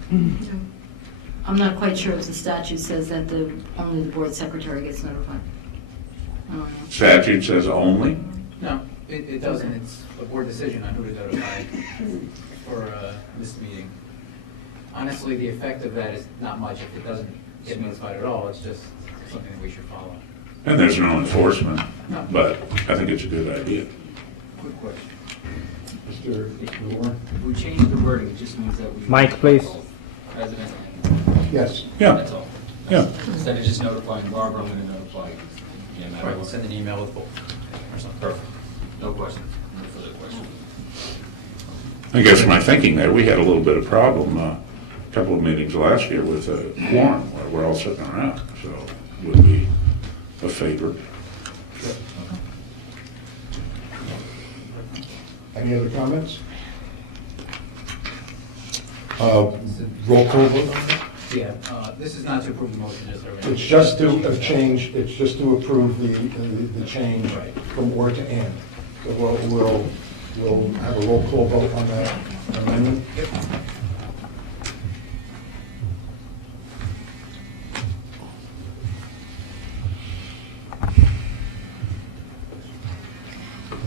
I'm not quite sure if the statute says that only the board secretary gets notified. I don't know. statute says only? No, it doesn't. It's a board decision on who to notify for this meeting. Honestly, the effect of that is not much if it doesn't get notified at all. It's just something that we should follow. And there's no enforcement, No. but I think it's a good idea. Quick question. Mr. Moore? If we change the wording, it just means that we. Mike, please. President. Yes. Yeah, That's all. yeah. Instead of just notifying Barbara, I'm going to notify you. Right, we'll send an email with both. Or something. Perfect. No questions. No further questions. I guess my thinking there, we had a little bit of problem a couple of meetings last year with a quorum where we're all sitting around, so would be a favor. Any other comments? Roll call vote? Yeah, this is not to approve the motion, is there? It's just to change, it's just to approve the change from or to and. So we'll have a roll call vote on that amendment.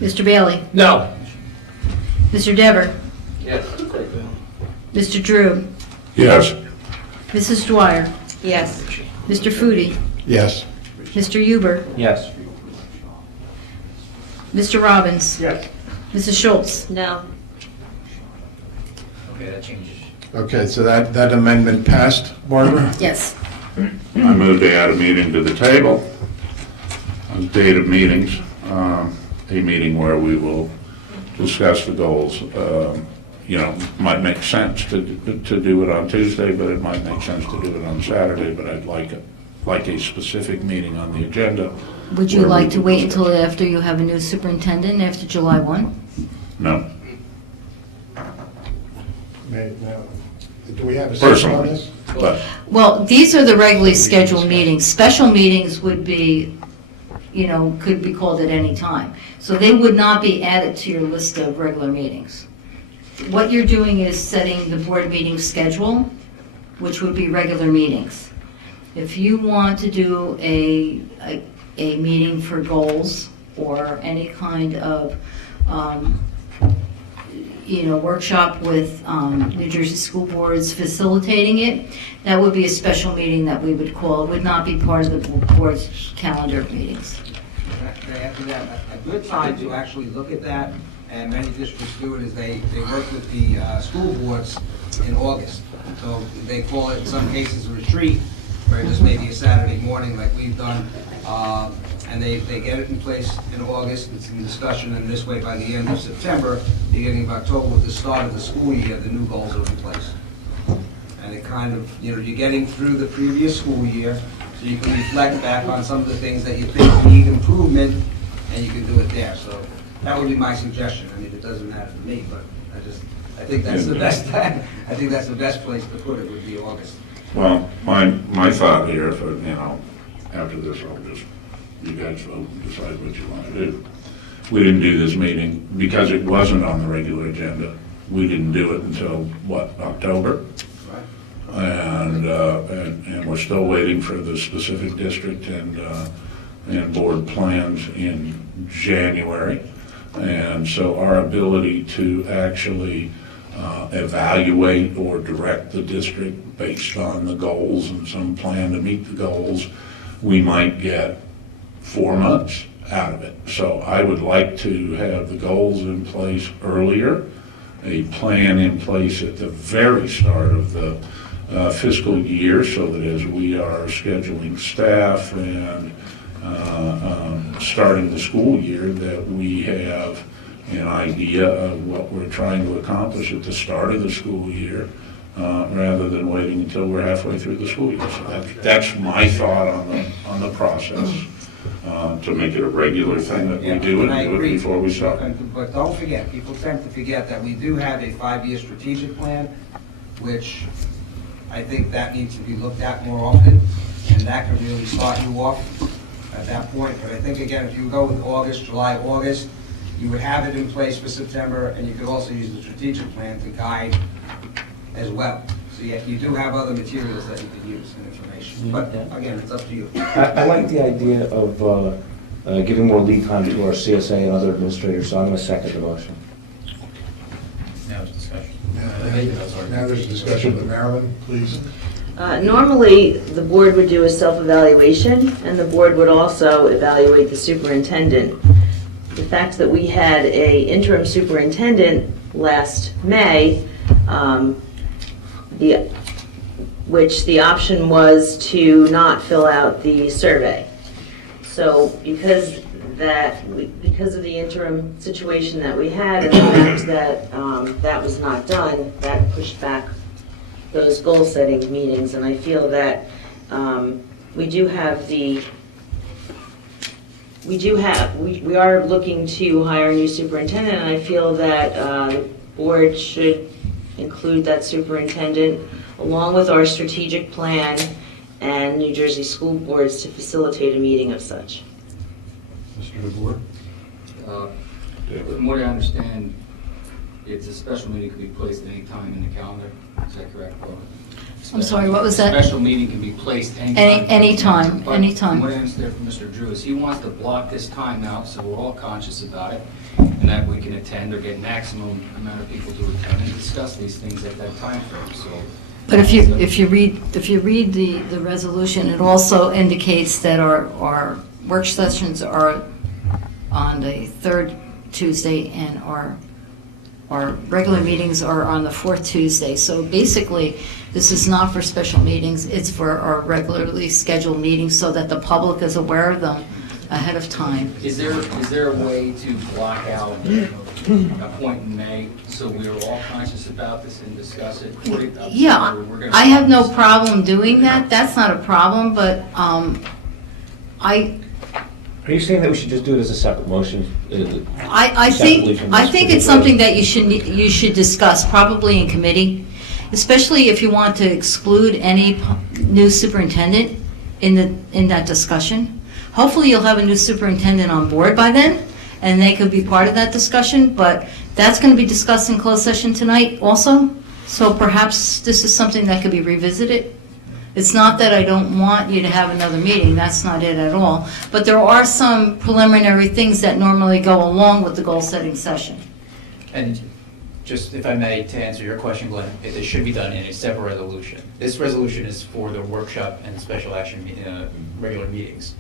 Mr. Bailey? No. Mr. Dever? Mr. Drew, Yes. Mrs. Dwyer, Yes. Mr. Foodie, Yes. Mr. Huber, Yes. Mr. Robbins, Yes. Mrs. Schultz. No. Okay, that changes. Okay, so that amendment passed, Barbara? Yes. I move to add a meeting to the table, a date of meetings, a meeting where we will discuss the goals. You know, might make sense to do it on Tuesday, but it might make sense to do it on Saturday, but I'd like a specific meeting on the agenda. Would you where we like to can wait discuss- until after you have a new superintendent, after July 1? No, Do we have a second on personally, this? but Well, these are the regularly scheduled meetings. Special meetings would be, could be called at any time. So they would not be added to your list of regular meetings. What you're doing is setting the board meeting schedule, which would be regular meetings. If you want to do a meeting for goals or any kind of, workshop with New Jersey school boards facilitating it, that would be a special meeting that we would call. It would not be part of the board's calendar of meetings. Can I add to that? A good time to actually look at that, and many districts do it, is they work with the school boards in August. So they call it, in some cases, a retreat, where this may be a Saturday morning like we've done, and they get it in place in August, it's in discussion, and this way, by the end of September, beginning of October, with the start of the school year, the new goals are in place. And it kind of, you're getting through the previous school year, so you can reflect back on some of the things that you think need improvement, and you can do it there. So that would be my suggestion. I mean, it doesn't matter to me, but I think that's the best time. I think that's the best place to put it, would be August. well, my thought here, after this, you guys vote and decide what you want to do. We didn't do this meeting because it wasn't on the regular agenda. We didn't do it until, October? And we're still waiting for the specific district and board plans in January. And so our ability to actually evaluate or direct the district based on the goals and some plan to meet the goals, we might get 4 months out of it. So I would like to have the goals in place earlier, a plan in place at the very start of the fiscal year, so that as we are scheduling staff and starting the school year, that we have an idea of what we're trying to accomplish at the start of the school year, rather than waiting until we're halfway through the school year. So that's my thought on the process, to make it a regular thing that we do And I and do it agree. before we start. But don't forget, people tend to forget that we do have a 5-year strategic plan, which I think that needs to be looked at more often, and that can really start you off at that point. But I think, again, if you go with August, July, August, you would have it in place for September, and you could also use the strategic plan to guide as well. So you do have other materials that you could use and information. But again, it's up to you. I like the idea of giving more lead time to our CSA and other administrators, so I'm going to second the motion. Now it's discussion. Now there's discussion with Marilyn, please. Normally, the board would do a self-evaluation, and the board would also evaluate the superintendent. The fact that we had a interim superintendent last May, which the option was to not fill out the survey. So because of the interim situation that we had, and the fact that that was not done, that pushed back those goal-setting meetings. And I feel that we are looking to hire a new superintendent, and I feel that the board should include that superintendent along with our strategic plan and New Jersey school boards to facilitate a meeting of such. Mr. DeBoer? From what I understand, it's a special meeting can be placed at any time in the calendar. Is that correct, Paul? I'm sorry, what was that? A special meeting can be placed anytime. Anytime, But anytime. From what I understand from Mr. Drew is he wants to block this time out, so we're all conscious about it. And that we can attend or get maximum amount of people to attend and discuss these things at that time frame, so. But if you read the resolution, it also indicates that our work sessions are on the third Tuesday and our regular meetings are on the fourth Tuesday. So basically, this is not for special meetings, it's for our regularly scheduled meetings so that the public is aware of them ahead of time. Is there a way to block out a point in May so we're all conscious about this and discuss it? Yeah, I have no problem doing that, that's not a problem, but Are you saying that we should just do it as a separate motion? I think it's something that you should discuss, probably in committee, especially if you want to exclude any new superintendent in that discussion. Hopefully, you'll have a new superintendent on board by then, and they could be part of that discussion, but that's going to be discussed in closed session tonight also, so perhaps this is something that could be revisited. It's not that I don't want you to have another meeting, that's not it at all, but there are some preliminary things that normally go along with the goal-setting session. And just, if I may, to answer your question, Glenn, it should be done in a separate resolution. This resolution is for the workshop and special action, regular meetings.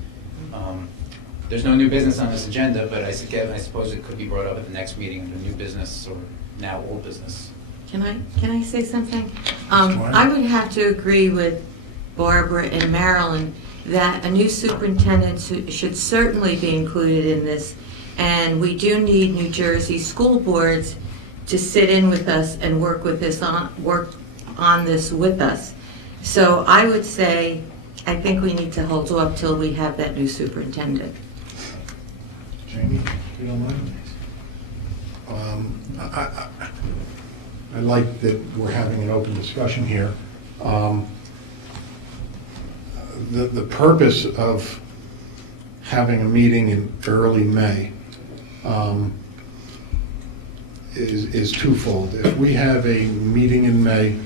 There's no new business on this agenda, but I suppose it could be brought up at the next meeting, the new business or now old business. Can I say something? I would have to agree with Barbara and Marilyn that a new superintendent should certainly be included in this, and we do need New Jersey school boards to sit in with us and work on this with us. So I would say, I think we need to hold off till we have that new superintendent. Jamie, if you don't mind? I like that we're having an open discussion here. The purpose of having a meeting in early May is twofold. If we have a meeting in May,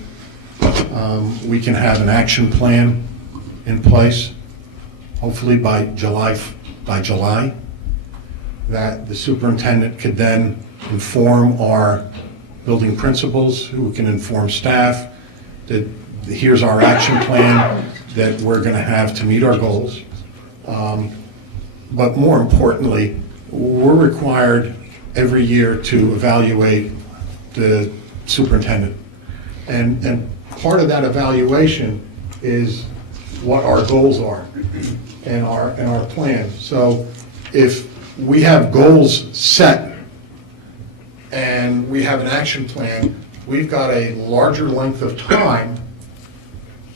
we can have an action plan in place, hopefully by July, that the superintendent could then inform our building principals, who can inform staff, that here's our action plan that we're going to have to meet our goals. But more importantly, we're required every year to evaluate the superintendent. And part of that evaluation is what our goals are and our plan. So if we have goals set and we have an action plan, we've got a larger length of time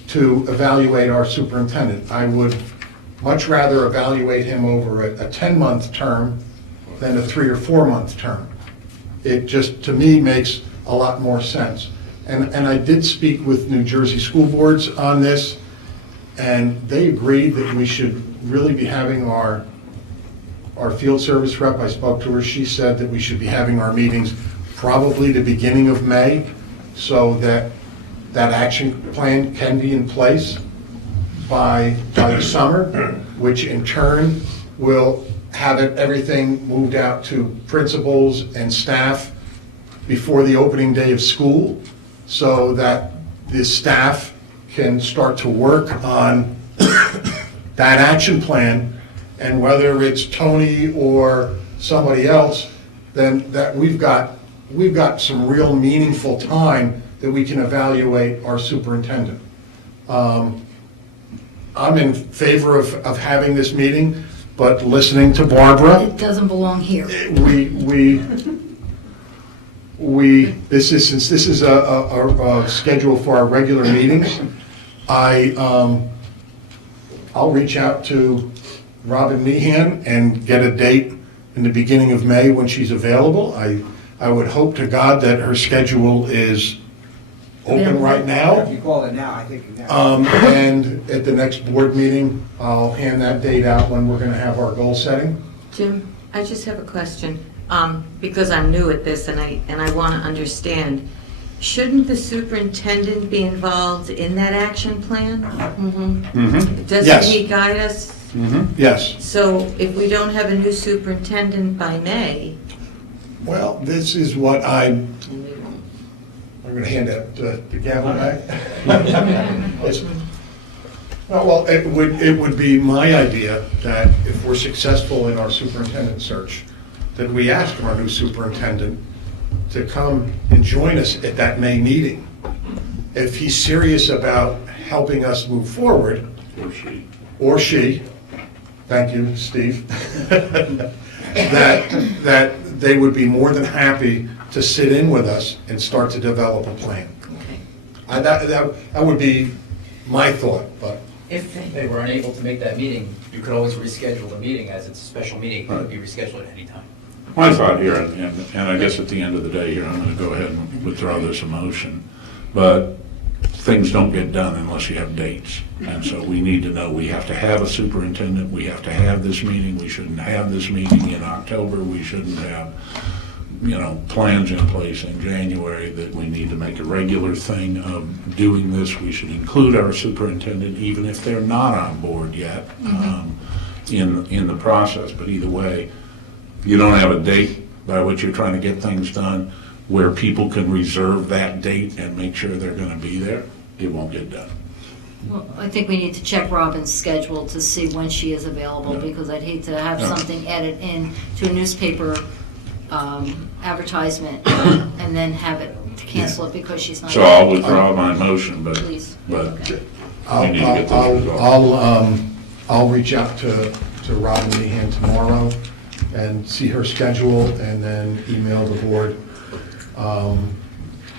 to evaluate our superintendent. I would much rather evaluate him over a 10-month term than a 3 or 4 month term. It just, to me, makes a lot more sense. And I did speak with New Jersey school boards on this, and they agreed that we should really be having our field service rep, I spoke to her, she said that we should be having our meetings probably the beginning of May, so that that action plan can be in place by the summer, which in turn will have everything moved out to principals and staff before the opening day of school, so that the staff can start to work on that action plan, and whether it's Tony or somebody else, then that we've got some real meaningful time that we can evaluate our superintendent. I'm in favor of having this meeting, but listening to Barbara, It doesn't belong here. since this is a schedule for our regular meetings, I'll reach out to Robin Meehan and get a date in the beginning of May when she's available. I would hope to God that her schedule is open right now. If you call it now, I think. Now. And at the next board meeting, I'll hand that date out when we're going to have our goal setting. Jim, I just have a question, because I'm new at this and I want to understand. Shouldn't the superintendent be involved in that action plan? Mm-hmm. Doesn't Yes. he guide us? Mm-hmm. Yes. So if we don't have a new superintendent by May, Well, this is what I'm going to hand out the gavel back. Well, it would be my idea that if we're successful in our superintendent search, that we ask our new superintendent to come and join us at that May meeting. If he's serious about helping us move forward. Or she, thank you, Steve, that they would be more than happy to sit in with us and start to develop a plan. That would be my thought, but. If they were unable to make that meeting, you could always reschedule the meeting as it's a special meeting. It could be rescheduled at any time. My thought here, and I guess at the end of the day here, I'm going to go ahead and withdraw this motion, but things don't get done unless you have dates. And so we need to know, we have to have a superintendent, we have to have this meeting, we shouldn't have this meeting in October, we shouldn't have, plans in place in January, that we need to make a regular thing of doing this. We should include our superintendent, even if they're not on board yet, in the process. But either way, you don't have a date by which you're trying to get things done where people can reserve that date and make sure they're going to be there, it won't get done. Well, I think we need to check Robin's schedule to see when she is available, because I'd hate to have something added in to a newspaper advertisement and then have it to cancel it because she's not. So I'll withdraw my motion, but Please. we need to get this resolved. I'll reach out to Robin Meehan tomorrow and see her schedule, and then email the board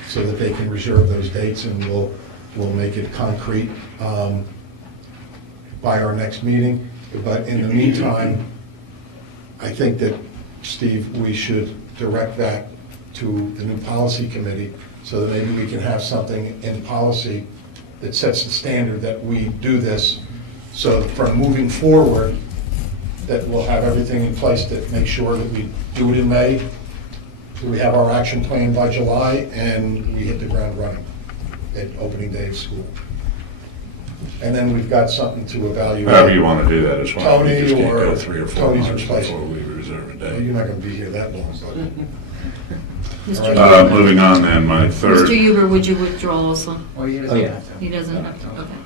so that they can reserve those dates, and we'll make it concrete by our next meeting. But in the meantime, I think that, Steve, we should direct that to the new policy committee so that maybe we can have something in policy that sets the standard that we do this. So from moving forward, that we'll have everything in place to make sure that we do it in May, that we have our action plan by July, and we hit the ground running at opening day of school. And then we've got something to evaluate. However you want to do that, as well. Tony, We just can't or go 3 or 4 Tony's months replacement. before we reserve a Well, date. you're not going to be here that long, but. Moving on then, my third. Mr. Huber, would you withdraw also? Well, he doesn't have to. He doesn't have to, okay.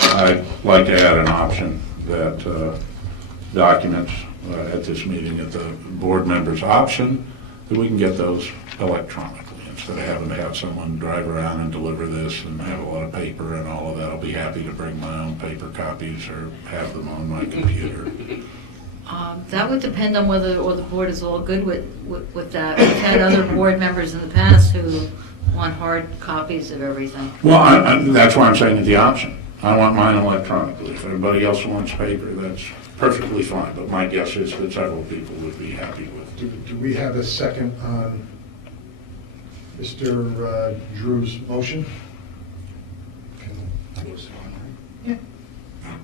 I'd like to add an option that documents at this meeting, at the board members' option, that we can get those electronically instead of having to have someone drive around and deliver this and have a lot of paper and all of that. I'll be happy to bring my own paper copies or have them on my computer. That would depend on whether the board is all good with that. We've had other board members in the past who want hard copies of everything. Well, that's why I'm saying it's the option. I want mine electronically. If everybody else wants paper, that's perfectly fine, but my guess is that several people would be happy with it. Do we have a second on Mr. Drew's motion?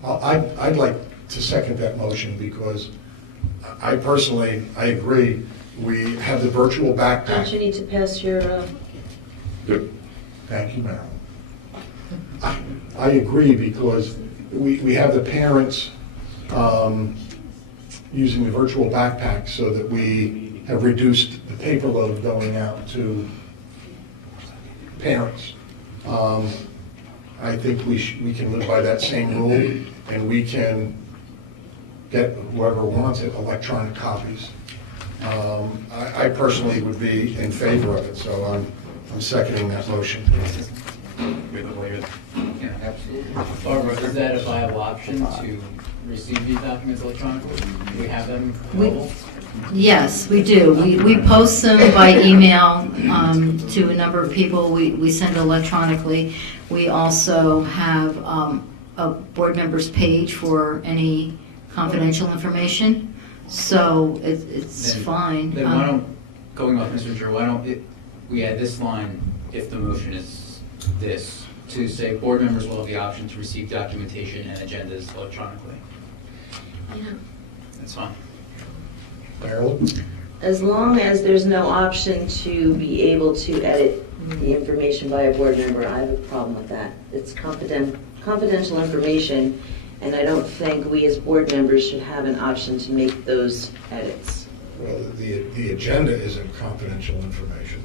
I'd like to second that motion because I personally, I agree, we have the virtual backpack. Don't you need to pass your, Good. Thank you, Marilyn. I agree because we have the parents using the virtual backpack so that we have reduced the paper load going out to parents. I think we can live by that same rule, and we can get whoever wants it electronic copies. I personally would be in favor of it, so I'm seconding that motion. Yeah, absolutely. Barbara, is that a viable option to receive these documents electronically? Do we have them available? Yes, we do. We post them by email to a number of people. We send electronically. We also have a board members page for any confidential information, so it's fine. Then why don't, going off Mr. Drew, why don't we add this line, if the motion is this, to say board members will have the option to receive documentation and agendas electronically? yeah. That's fine. Marilyn? As long as there's no option to be able to edit the information by a board member, I have a problem with that. It's confidential information, and I don't think we as board members should have an option to make those edits. Well, the agenda isn't confidential information.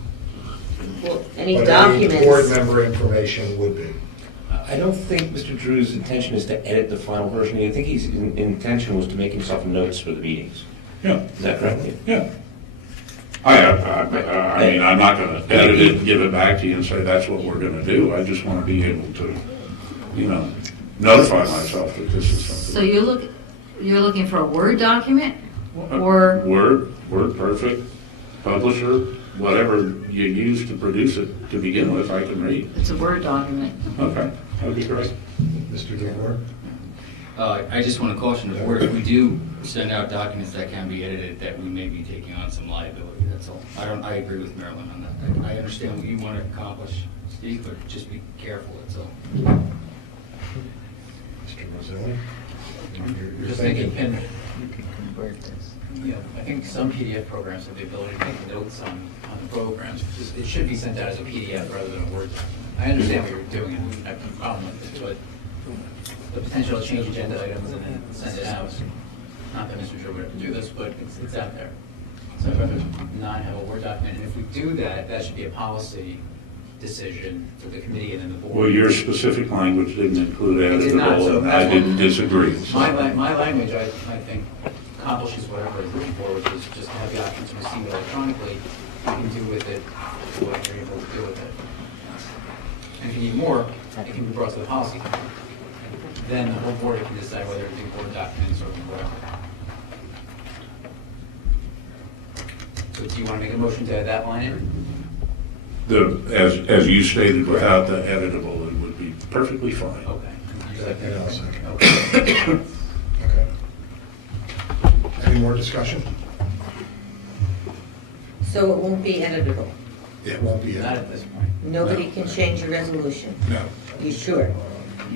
Well, any But documents. any board member information would be. I don't think Mr. Drew's intention is to edit the final version. I think his intention was to make himself notes for the meetings. Yeah, Is that correct? yeah. I mean, I'm not gonna edit it and give it back to you and say that's what we're gonna do. I just wanna be able to, notify myself that this is So something. you're looking for a Word document? Or, Word perfect, publisher, whatever you use to produce it to begin with, I can read. it's a Word document? Okay, that'd be great. Mr. DeVore? I just want to caution the board, if we do send out documents that can be edited, that we may be taking on some liability, that's all. I agree with Marilyn on that. I understand what you want to accomplish, Steve, but just be careful, that's all. Mr. Roselli? You're Just thinking, I think some PDF programs have the ability to take notes on the programs. It should be sent out as a PDF rather than a Word. I understand what you're doing, and I have no problem with it, but the potential to change agenda items and then send it out, not that Mr. Joe would have to do this, but it's out there. So I'd rather not have a Word document, and if we do that, that should be a policy decision for the committee and then the board. Well, your specific language didn't include It did not, so editable, and I that's didn't what- disagree. My language, I think, accomplishes whatever it's looking for, which is just to have the option to receive it electronically. You can do with it what you're able to do with it. And if you need more, it can be brought to the policy committee. Then the whole board can decide whether to do Word documents or whatever. So do you want to make a motion to add that line in? As you stated, without the editable, it would be perfectly fine. Okay. And I'll second. Okay. Okay. Any more discussion? So it won't be editable? It won't be Not edited. at this point. Nobody can change your resolution? No. You sure?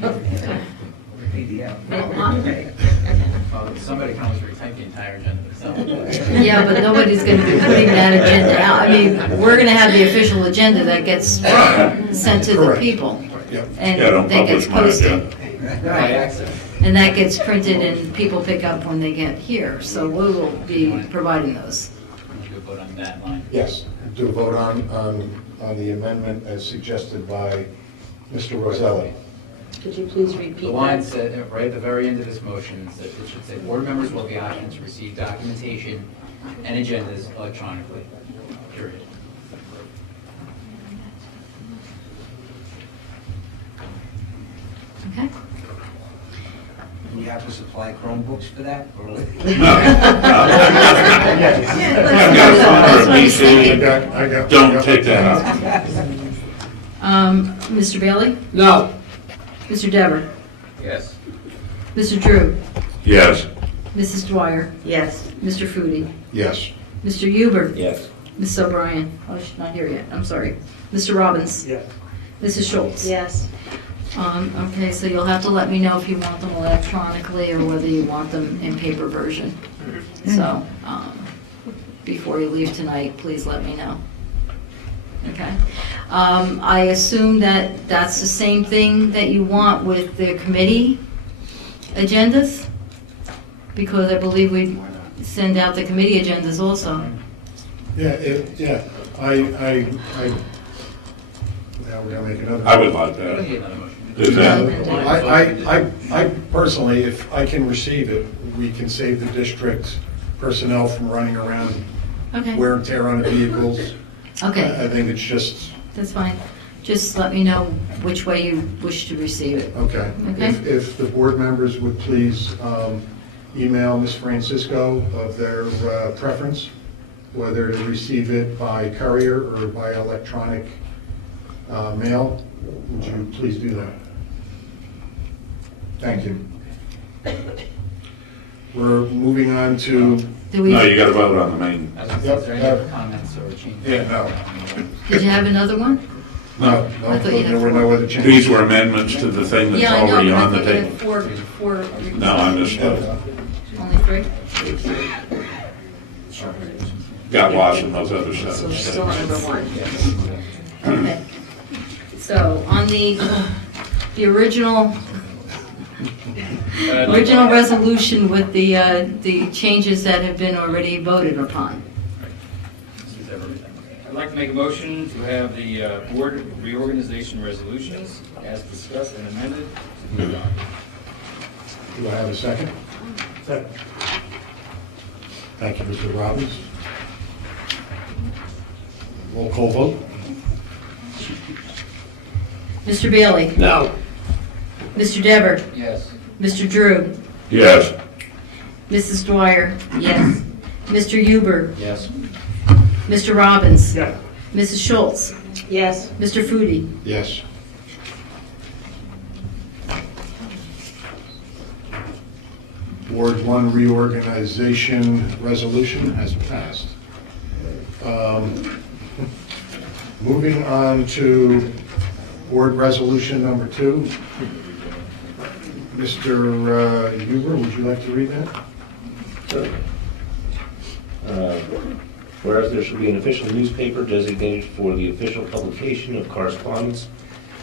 Well, somebody can always retype the entire agenda themselves. Yeah, but nobody's going to be putting that agenda out. I mean, we're going to have the official agenda that gets sent to the Correct. people. Yep. And Yeah, don't that gets publish my posted. agenda. By accident. And that gets printed and people pick up when they get here. So we will be providing those. We should vote on that line. Yes, do a vote on the amendment as suggested by Mr. Roselli. Could you please repeat The that? line said, right at the very end of this motion, it should say, board members will have the option to receive documentation and agendas electronically, period. Okay? Do we have to supply Chromebooks for that? or- I've got a honor of me saying, I got- don't take that out. Mr. Bailey? No. Mr. Dever? Yes. Mr. Drew? Yes. Mrs. Dwyer? Yes. Mr. Foodie? Yes. Mr. Huber? Yes. Mrs. O'Brien? Oh, she's not here yet, I'm sorry. Mr. Robbins? Yes. Mrs. Schultz? Yes. Okay, so you'll have to let me know if you want them electronically or whether you want them in paper version. So, before you leave tonight, please let me know. Okay? I assume that that's the same thing that you want with the committee agendas? Because I believe we send out the committee agendas also. Yeah, I, now we're gonna make another. I would like We don't that. need another motion. Is that, I personally, if I can receive it, we can save the district personnel from running around, Okay, wear and tear on the vehicles. okay, I think it's just, that's fine. Just let me know which way you wish to receive it. okay. Okay. If the board members would please email Ms. Francisco of their preference, whether to receive it by courier or by electronic mail, would you please do that? Thank you. We're moving on to, Do we, no, you gotta vote on the main. Is there any other comments or changes? Yeah, no. did you have another one? no, I thought you had there were no other changes. These were amendments to the thing that's Yeah, I know, already but I on the thought you had table. four. No, I missed that. Only three? Got lost in those other So seven still number states. one. Okay. So on the original Original resolution with the changes that have been already voted upon. I'd like to make a motion to have the board reorganization resolutions as discussed and amended to be adopted. Do I have a second? Second. Thank you, Mr. Robbins. Roll call vote? Mr. Bailey? No. Mr. Dever? Yes. Mr. Drew? Yes. Mrs. Dwyer? Yes. Mr. Huber? Yes. Mr. Robbins? Yeah. Mrs. Schultz? Yes. Mr. Foodie? Yes. Ward 1 reorganization resolution has passed. Moving on to board resolution number 2. Mr. Huber, would you like to read that? Whereas there shall be an official newspaper designated for the official publication of correspondence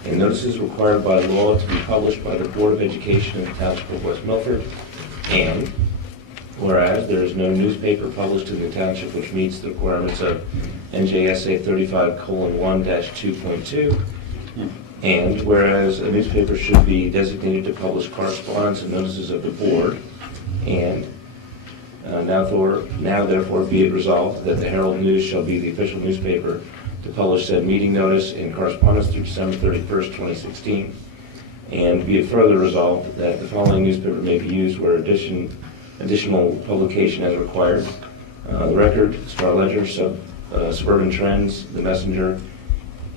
and notices required by law to be published by the Board of Education of the Township of West Milford, and whereas there is no newspaper published in the township which meets the requirements of NJSA 35:1-2.2, and whereas a newspaper should be designated to publish correspondence and notices of the board, and now therefore be it resolved that the Herald News shall be the official newspaper to publish said meeting notice and correspondence through December 31st, 2016. And be it further resolved that the following newspaper may be used where additional publication as required. The Record, Star Ledger, Suburban Trends, The Messenger,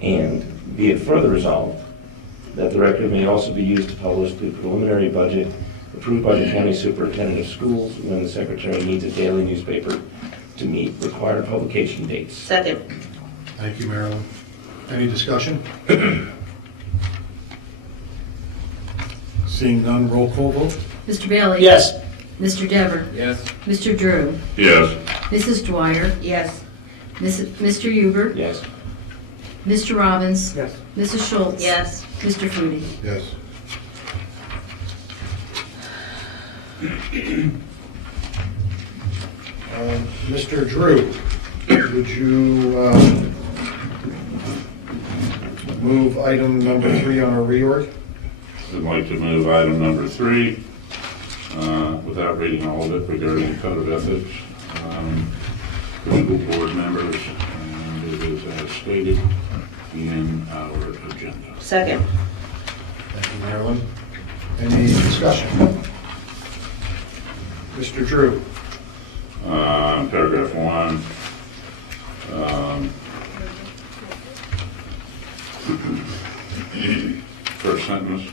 and be it further resolved that the Record may also be used to publish the preliminary budget approved by the County Superintendent of Schools when the Secretary needs a daily newspaper to meet required publication dates. Second. Thank you, Marilyn. Any discussion? Seeing none, roll call vote? Mr. Bailey? Yes. Mr. Dever? Yes. Mr. Drew? Yes. Mrs. Dwyer? Yes. Mr. Huber? Yes. Mr. Robbins? Yes. Mrs. Schultz? Yes. Mr. Foodie? Yes. Mr. Drew, would you move item number 3 on our reorg? I'd like to move item number 3, without reading all of it, regarding the code of ethics for school board members, and it is as stated in our agenda. Second. Thank you, Marilyn. Any discussion? Mr. Drew? Paragraph 1. First sentence.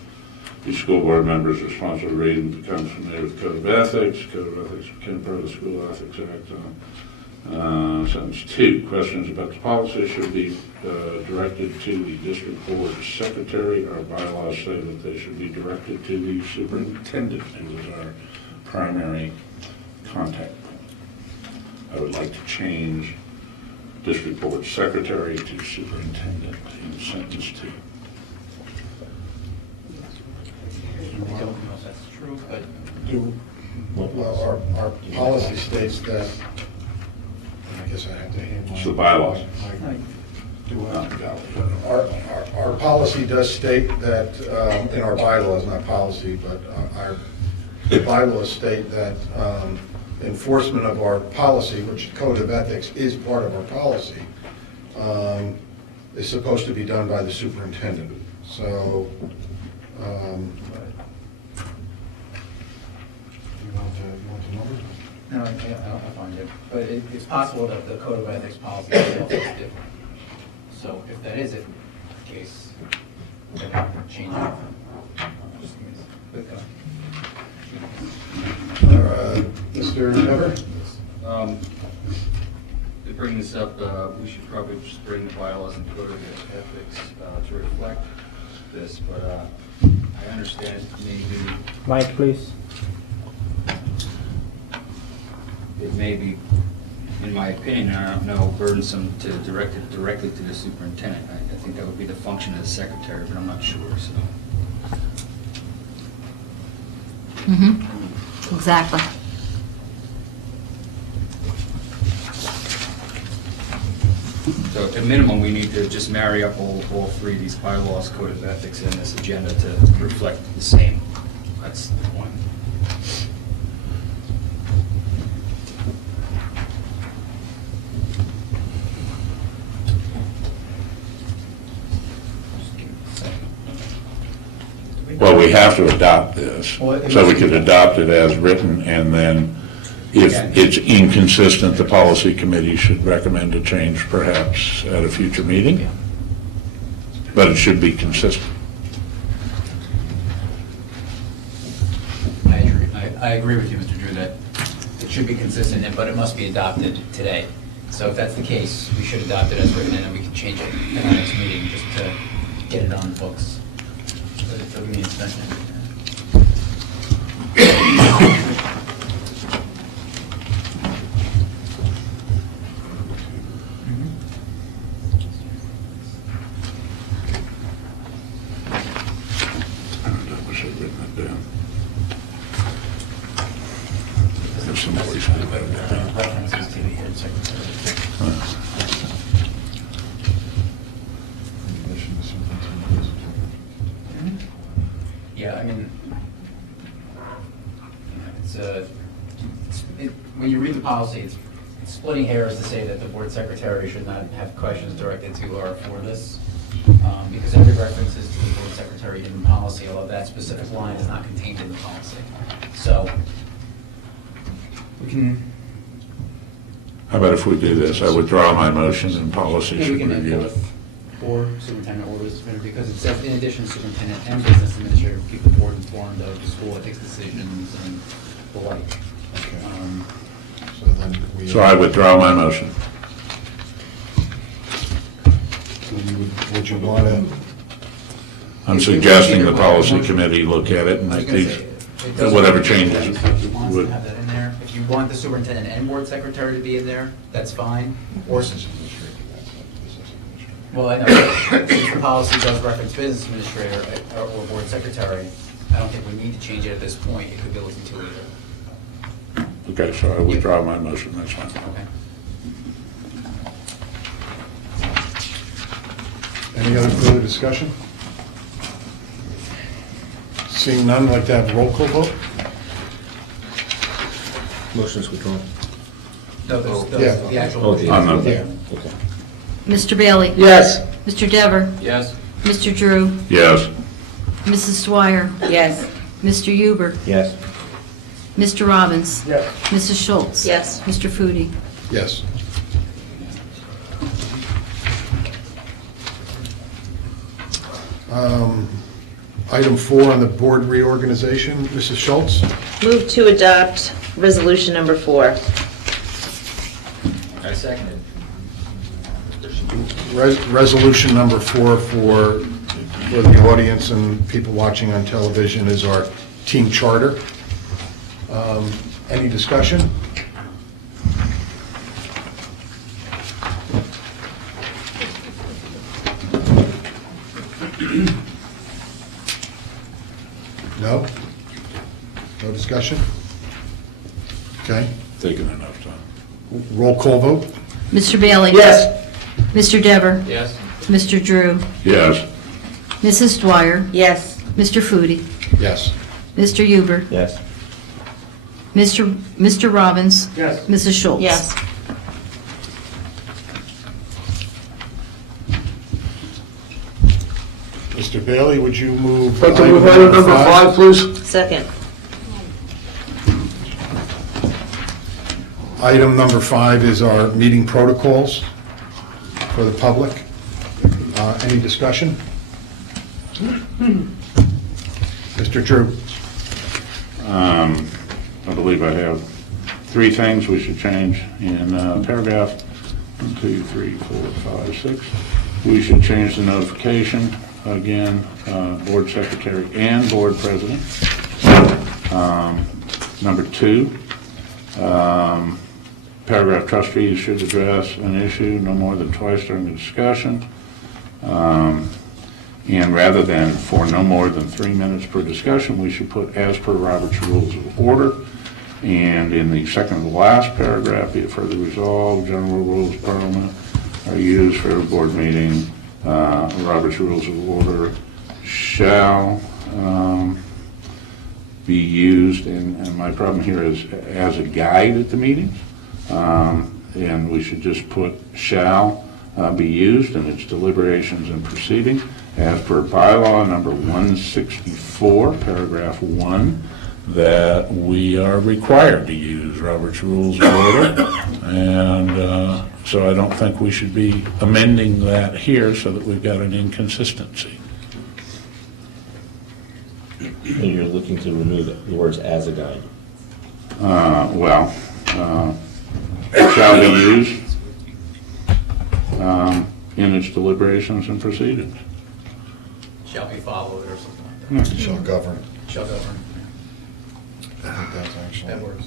Each school board member is responsible for reading and becomes familiar with the Code of Ethics. Code of Ethics became part of the School Ethics Act. Sentence 2. Questions about the policy should be directed to the district board secretary. Our bylaws say that they should be directed to the superintendent, who is our primary contact point. I would like to change district board secretary to superintendent in sentence 2. I don't know if that's true, but Well, our policy states that, I guess I have to hand It's my... the bylaws. Our policy does state that, in our bylaws, not policy, but our bylaws state that enforcement of our policy, which Code of Ethics is part of our policy, is supposed to be done by the superintendent. So, you want to number? no, I'll find it. But it's possible that the Code of Ethics policy itself is different. So if that is the case, then I can change it. Just give me a quick, Mr. Dever? To bring this up, we should probably just bring the bylaws and code of ethics to reflect this, but I understand it may be... Mike, please. It may be, in my opinion, I don't know, burdensome to direct it directly to the superintendent. I think that would be the function of the secretary, but I'm not sure, so... Exactly. So at minimum, we need to just marry up all three of these bylaws, code of ethics, and this agenda to reflect the same. That's the point. Well, we have to adopt this, so we could adopt it as written, and then if it's inconsistent, the policy committee should recommend a change perhaps at a future meeting. But it should be consistent. I agree with you, Mr. Drew, that it should be consistent, but it must be adopted today. So if that's the case, we should adopt it as written, and then we can change it in our next meeting just to get it on the books for the inspection. I should have written it down. There's some place to write it down. References to the head secretary. Yeah, I mean, when you read the policy, it's splitting hairs to say that the board secretary should not have questions directed to or for this, because every reference is to the board secretary in the policy, although that specific line is not contained in the policy. So, we can... How about if we do this? I withdraw my motion and policy We should can review it. both, or superintendent or business administrator, because it says, in addition, superintendent and business administrator keep the board informed of the school ethics decisions and the like. So then we. So I withdraw my motion. Would you want to? I'm suggesting the policy committee look at it and I was make gonna these, say, it does- whatever changes. If you want to would- have that in there, if you want the superintendent and board secretary to be in there, that's fine. Or, well, I know, since the policy does reference business administrator or board secretary, I don't think we need to change it at this point. It could be looked into later. Okay, so I withdraw my motion, that's fine. Okay. Any other further discussion? Seeing none, I'd like to have a roll call vote? Motion's withdrawn. No, Yeah. the actual. Oh, the- I'm not Yeah. there. Okay. Mr. Bailey? Yes. Mr. Dever? Yes? Mr. Drew? Yes. Mrs. Dwyer? Yes. Mr. Huber? Yes. Mr. Robbins? Yes. Mrs. Schultz? Yes. Mr. Foodie? Yes. Item 4 on the board reorganization, Mrs. Schultz? Move to adopt resolution number 4. I second it. Resolution number 4 for the audience and people watching on television is our team charter. Any discussion? No? No discussion? Okay. Taking enough time. Roll call vote? Mr. Bailey? Yes. Mr. Dever? Yes? Mr. Drew? Yes. Mrs. Dwyer? Yes. Mr. Foodie? Yes. Mr. Huber? Yes. Mr. Robbins? Yes. Mrs. Schultz? Yes. Mr. Bailey, would you move? Like to move item number 5, please? Second. Item number 5 is our meeting protocols for the public. Any discussion? Mr. Drew? I believe I have 3 things we should change in paragraph 1, 2, 3, 4, 5, 6. We should change the notification, again, board secretary and board president. Number 2, paragraph trustees should address an issue no more than twice during the discussion. And rather than for no more than 3 minutes per discussion, we should put as per Robert's Rules of Order. And in the second to last paragraph, be it further resolved, general rules of parliament are used for every board meeting. Robert's Rules of Order shall be used, and my problem here is as a guide at the meetings. And we should just put shall be used in its deliberations and proceeding as per bylaw number 164, paragraph 1, that we are required to use Robert's Rules of Order. And so I don't think we should be amending that here so that we've got an inconsistency. And you're looking to remove the words "as a guide." Shall be used in its deliberations and proceedings. Shall be followed or something like that. Shall govern. Shall govern. I think that's actually. That works.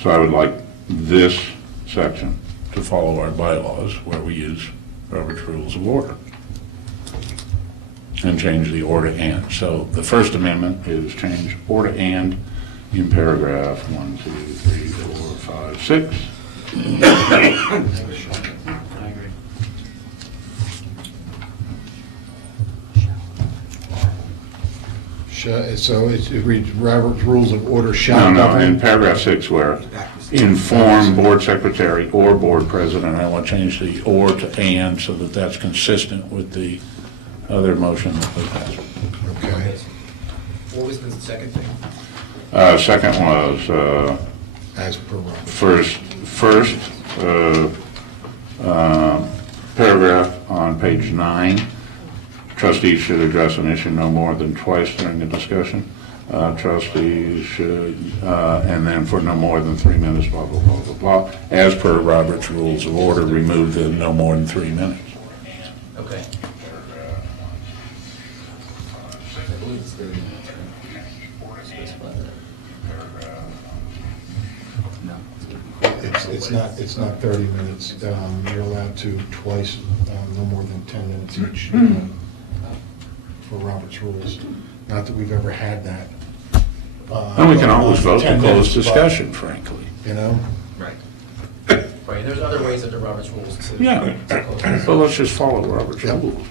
So I would like this section to follow our bylaws where we use Robert's Rules of Order and change the or to and. So the First Amendment is change or to and in paragraph 1, 2, 3, 4, 5, 6. I agree. So it reads Robert's Rules of Order shall No, govern. in paragraph 6 where inform board secretary or board president, I want to change the or to and so that that's consistent with the other motion that we passed. Okay. What was the second thing? Second was As per Robert. first paragraph on page 9. Trustees should address an issue no more than twice during the discussion. Trustees should, and then for no more than 3 minutes, blah, blah, blah, blah, blah. As per Robert's Rules of Order, remove the no more than 3 minutes. Okay. I believe it's 30 minutes. No. It's not 30 minutes. You're allowed to twice, no more than 10 minutes each for Robert's Rules. Not that we've ever had that. And we can always vote to 10 close minutes, but, discussion, frankly. You know? Right. Right, there's other ways under Robert's rules to. Yeah, to close this. but let's just follow Robert's rules.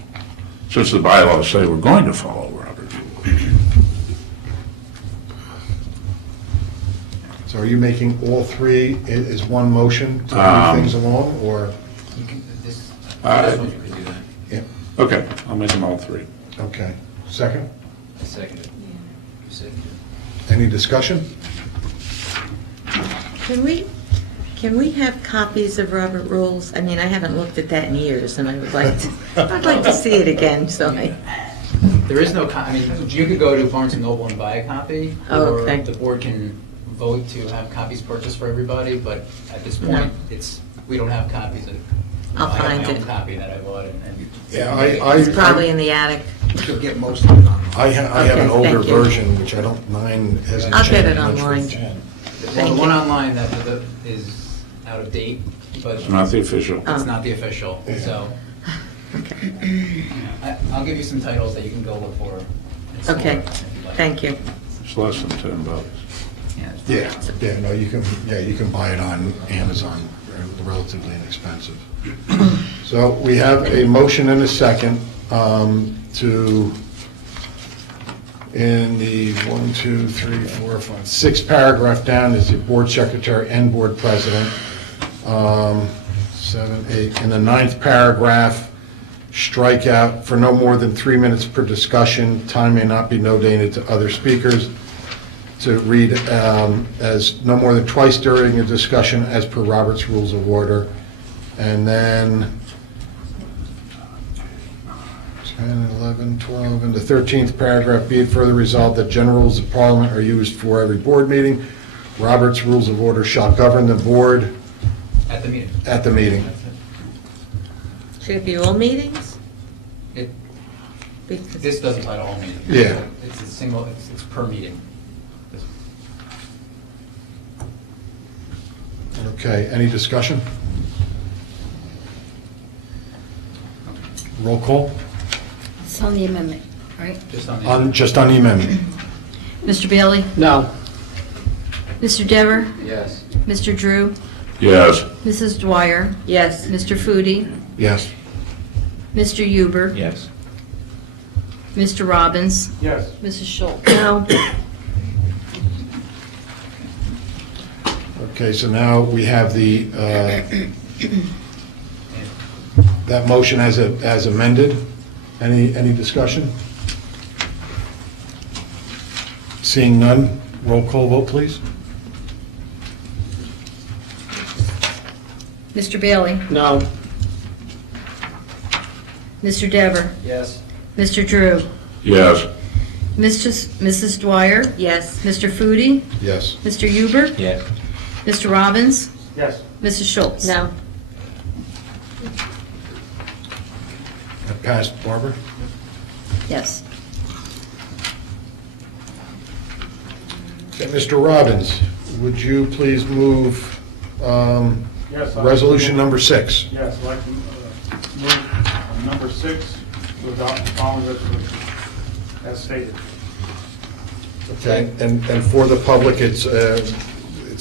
Since the bylaws say we're going to follow Robert's rules. So are you making all three as one motion to move things along, or? You can, this Uh, one you could do that. Yeah, Okay, I'll make them all 3. okay. Second? I second it. You seconded it. Any discussion? Can we have copies of Robert Rules? I mean, I haven't looked at that in years, and I would like to, I'd like to see it again, so There is no, I mean, you could go to Barnes and Noble and buy a copy. Oh, okay. Or the board can vote to have copies purchased for everybody, but at this point, we don't have copies of. I'll I find have my it. own copy that I bought and. Yeah, It's probably in the attic. You'll get most of it on. I have an Okay, older thank you. version, which I don't mind, hasn't I'll get changed it much online. with 10. Well, Thank the one you. online that is out of date, but. It's not the official. Oh. It's not the official, so. I'll give you some titles that you can go look for. and store Okay, if you'd like. thank you. It's less than $10. Yeah, no, you can buy it on Amazon, relatively inexpensive. So we have a motion and a second to, in the 1, 2, 3, 4, 5, 6 paragraph down is the board secretary and board president. 7, 8, in the 9th paragraph, strike out for no more than 3 minutes per discussion, time may not be donated to other speakers, to read as no more than twice during a discussion as per Robert's Rules of Order. And then 10, 11, 12, in the 13th paragraph, be it further resolved that general rules of parliament are used for every board meeting. Robert's Rules of Order shall govern the board At the meeting. at the meeting. Should it be all meetings? It, Because- this doesn't apply to all meetings. Yeah. It's a single, it's per meeting. Okay, any discussion? Roll call? It's on the amendment, right? Just on the. Just on the amendment. Mr. Bailey? No. Mr. Dever? Yes. Mr. Drew? Yes. Mrs. Dwyer? Yes. Mr. Foodie? Yes. Mr. Huber? Yes. Mr. Robbins? Yes. Mrs. Schultz? No. Okay, so now we have the, that motion as amended. Any discussion? Seeing none, roll call vote, please. Mr. Bailey? No. Mr. Dever? Yes. Mr. Drew? Yes. Mrs. Dwyer? Yes. Mr. Foodie? Yes. Mr. Huber? Yes. Mr. Robbins? Yes. Mrs. Schultz? No. That passed, Barbara? Yes. Okay, Mr. Robbins, would you please move Yes. resolution number 6? Yes, I'd like to move number 6 to adopt the following resolution as stated. Okay, and for the public, it's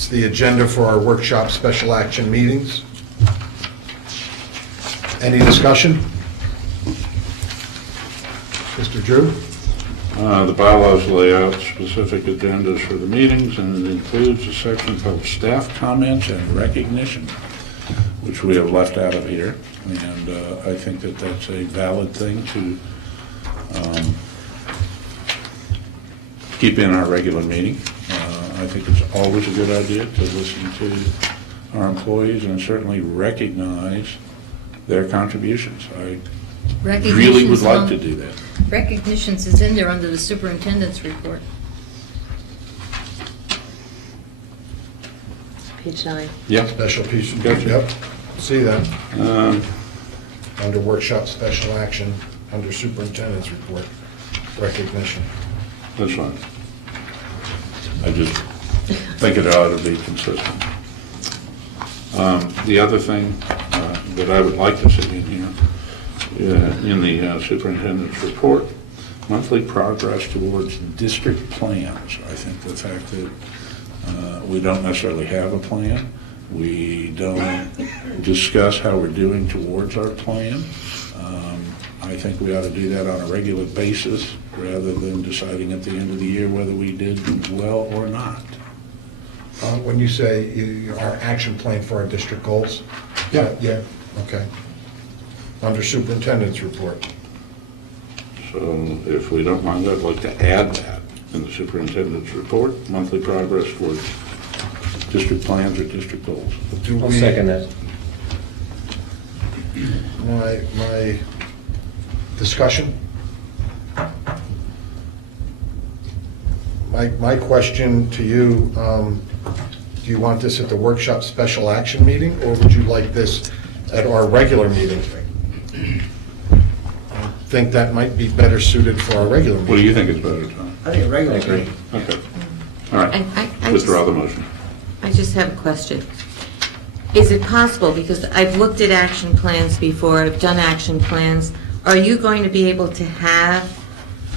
the agenda for our workshop special action meetings. Any discussion? Mr. Drew? The bylaws lay out specific agendas for the meetings, and it includes a section called staff comments and recognition, which we have left out of here. And I think that that's a valid thing to keep in our regular meeting. I think it's always a good idea to listen to our employees and certainly recognize their contributions. I really would like to do that. Recognitions is in there under the superintendent's report. Page 9. Yep. Special piece, Gotcha. yep, see that. Um, Under workshop special action, under superintendent's report, recognition. That's fine. I just think it ought to be consistent. The other thing that I would like to see in here, in the superintendent's report, monthly progress towards district plans. I think the fact that we don't necessarily have a plan, we don't discuss how we're doing towards our plan. I think we ought to do that on a regular basis rather than deciding at the end of the year whether we did well or not. When you say our action plan for our district goals? Yeah. Yeah, okay. Under superintendent's report. So if we don't mind, I'd like to add that in the superintendent's report, monthly progress towards district plans or district goals. I'll second that. My discussion? My question to you, do you want this at the workshop special action meeting, or would you like this at our regular meeting? I think that might be better suited for our regular meeting. What do you think is better, Tom? I think a regular agree. meeting. Okay. All right. I Withdraw the motion. I just have a question. Is it possible, because I've looked at action plans before, I've done action plans, are you going to be able to have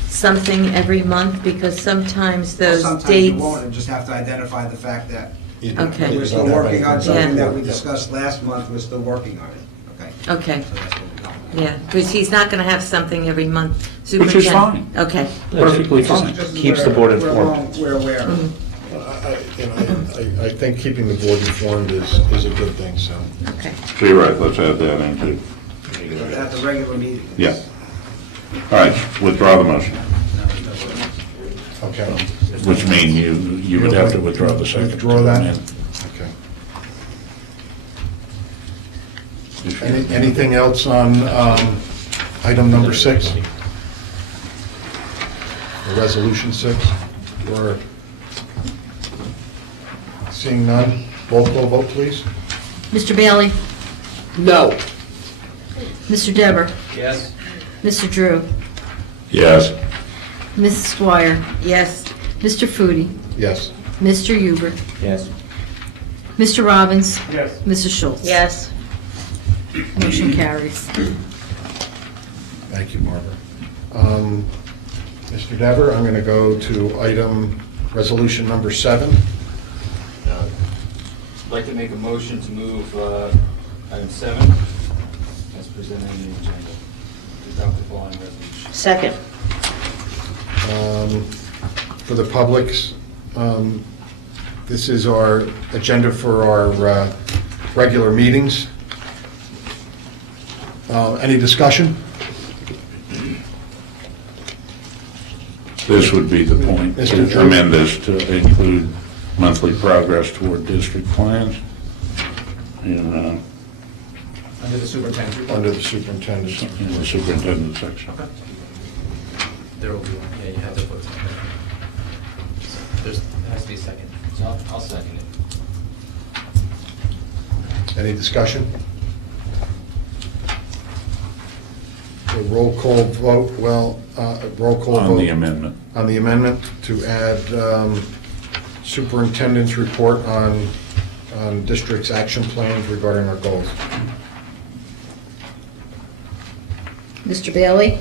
something every month? Because sometimes those Sometimes dates... you won't, and just have to identify the fact that Okay. we're still working on something Yeah. that we discussed last month, we're still working on it, okay? Okay, So that's what we're going. yeah, because he's not going to have something every month. Which is fine. Okay. Perfectly fine. Keeps the board informed. We're aware. Mhm. I think keeping the board informed is a good thing, so. Okay. So you're right, let's add that in too. At the regular meeting. Yeah. All right, withdraw the motion, Okay. which means you would have to withdraw the second. Withdraw that? And Okay. if you- Anything else on item number 6? Or resolution 6? Or seeing none, roll call vote, please. Mr. Bailey? No. Mr. Dever? Yes. Mr. Drew? Yes. Mrs. Dwyer? Yes. Mr. Foodie? Yes. Mr. Huber? Yes. Mr. Robbins? Yes. Mrs. Schultz? Yes. Motion carries. Thank you, Barbara. Mr. Dever, I'm going to go to resolution number 7. I'd like to make a motion to move item 7 as presented in the agenda. To adopt the following resolution. Second. For the publics, this is our agenda for our regular meetings. Any discussion? This would be the point, Mr. to amend this to include monthly progress toward district plans. And, Under the superintendent. Under the superintendent. in the superintendent section. There will be one, yeah, you have to vote. There has to be a second, so I'll second it. Any discussion? A roll call vote, roll call vote. On the amendment. On the amendment to add superintendent's report on district's action plans regarding our goals. Mr. Bailey?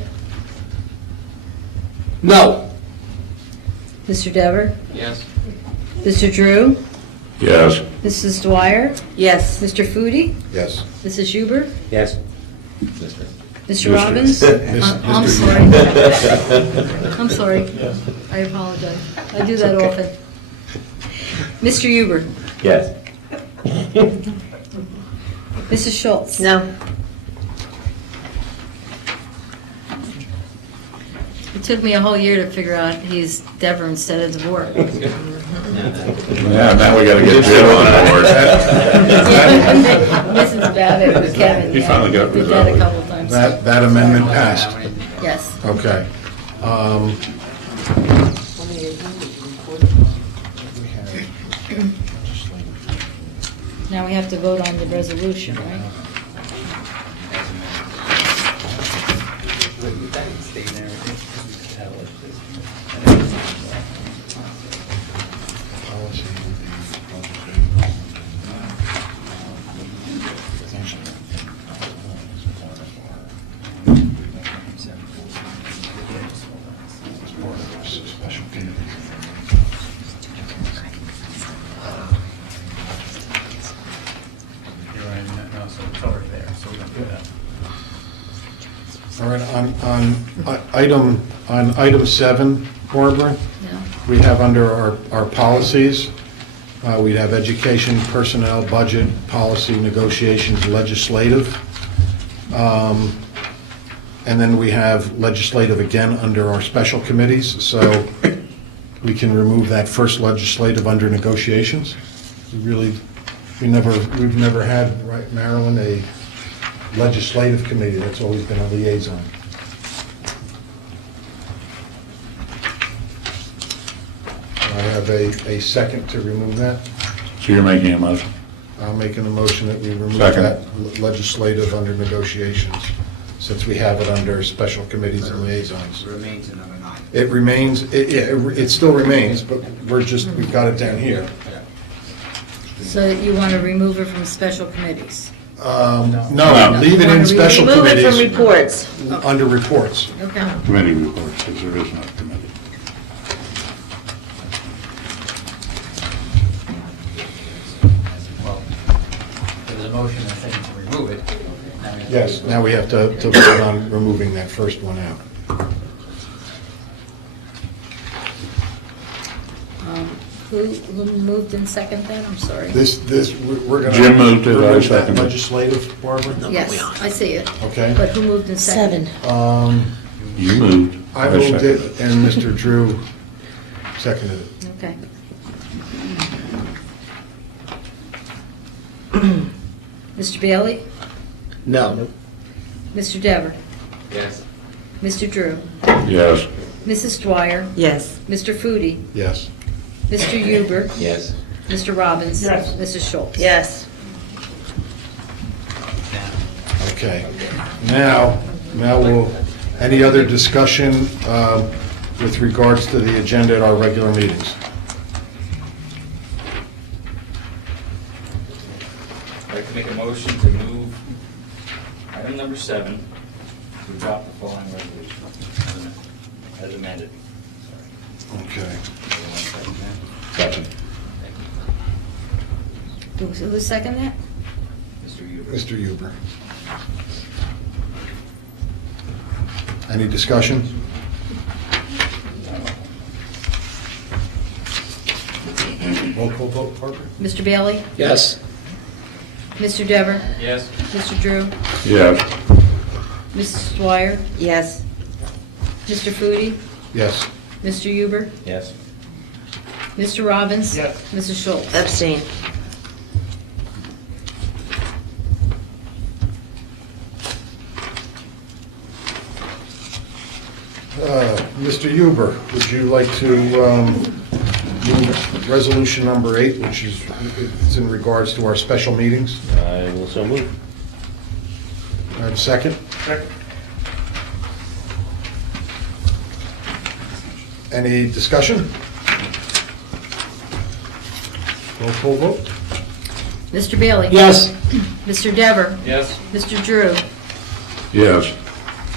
No. Mr. Dever? Yes. Mr. Drew? Yes. Mrs. Dwyer? Yes. Mr. Foodie? Yes. Mrs. Huber? Yes. Mr. Robbins? I'm Mr. sorry. I'm sorry. I apologize. I do that often. Mr. Huber? Yes. Mrs. Schultz? No. It took me a whole year to figure out he's Dever instead of DeVore. Yeah, now we gotta get Jim on board. Mrs. Babbitt with Kevin. He yeah. finally got Did rid that of a it. couple times. That amendment passed. Yes. Okay. Now we have to vote on the resolution, right? You're right, no, so it's already there, so we don't do that. All right, on item 7, Barbara, Yeah. we have under our policies, we have education, personnel, budget, policy, negotiations, legislative. And then we have legislative again under our special committees, so we can remove that first legislative under negotiations. We've never had, right, Marilyn, a legislative committee, that's always been a liaison. I have a second to remove that. So you're making a motion? I'm making a motion that we remove Second. that legislative under negotiations, since we have it under special committees and liaisons. Remains in number 9. It remains, it still remains, but we've got it down here. So you want to remove it from special committees? No, leave it in special Remove it from committees, reports. under reports. Okay. Committee reports, because there is no committee. Well, there was a motion and a second to remove it. Now we have to Yes, vote. now we have to vote on removing that first one out. Who moved in second then? I'm sorry. We're going to. Jim moved it, I remove that seconded. legislative, Barbara? Yes, I see it. Okay. But who moved in second? You moved. I moved seconded. it, and Mr. Drew seconded it. Okay. Mr. Bailey? No. Mr. Dever? Yes. Mr. Drew? Yes. Mrs. Dwyer? Yes. Mr. Foodie? Yes. Mr. Huber? Yes. Mr. Robbins? Yes. Mrs. Schultz? Yes. Okay. Now any other discussion with regards to the agenda at our regular meetings? I'd like to make a motion to move item number 7 to adopt the following resolution as amended. Okay. Second. Who's second that? Mr. Huber. Mr. Huber. Any discussion? Roll call vote, Parker? Mr. Bailey? Yes. Mr. Dever? Yes. Mr. Drew? Yes. Mrs. Dwyer? Yes. Mr. Foodie? Yes. Mr. Huber? Yes. Mr. Robbins? Yes. Mrs. Schultz? Abstain. Mr. Huber, would you like to move resolution number 8, which is it's in regards to our special meetings? I will so move. I have a second? Second. Any discussion? Roll call vote? Mr. Bailey? Yes. Mr. Dever? Yes. Mr. Drew? Yes.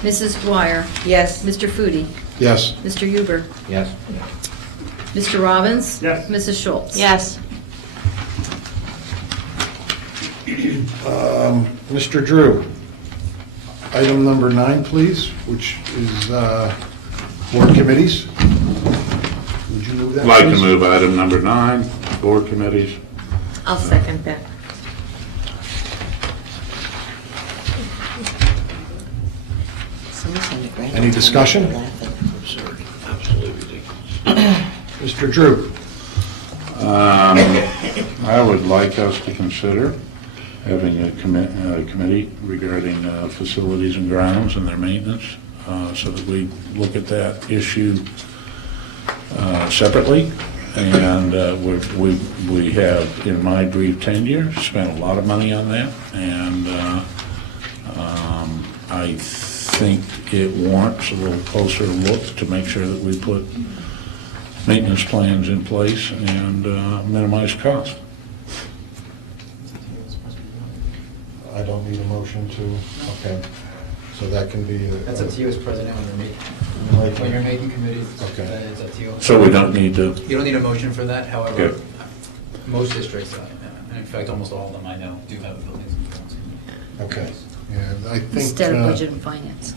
Mrs. Dwyer? Yes. Mr. Foodie? Yes. Mr. Huber? Yes. Mr. Robbins? Yes. Mrs. Schultz? Yes. Mr. Drew, item number 9, please, which is board committees. Would you move that, I'd like to please? move item number 9, board committees. I'll second that. Any discussion? Mr. Drew? I would like us to consider having a committee regarding facilities and grounds and their maintenance, so that we look at that issue separately. And we have, in my brief tenure, spent a lot of money on that, and I think it warrants a little closer look to make sure that we put maintenance plans in place and minimize cost. I don't need a motion to, okay, so that can be. That's up to you as president when you're making committees. Okay. It's up to you. So we don't need to, You don't need a motion for that, however, Okay. most districts, and in fact, almost all of them I know, do have a buildings and grounds committee. Okay, yeah, I think. Instead of budget and finance.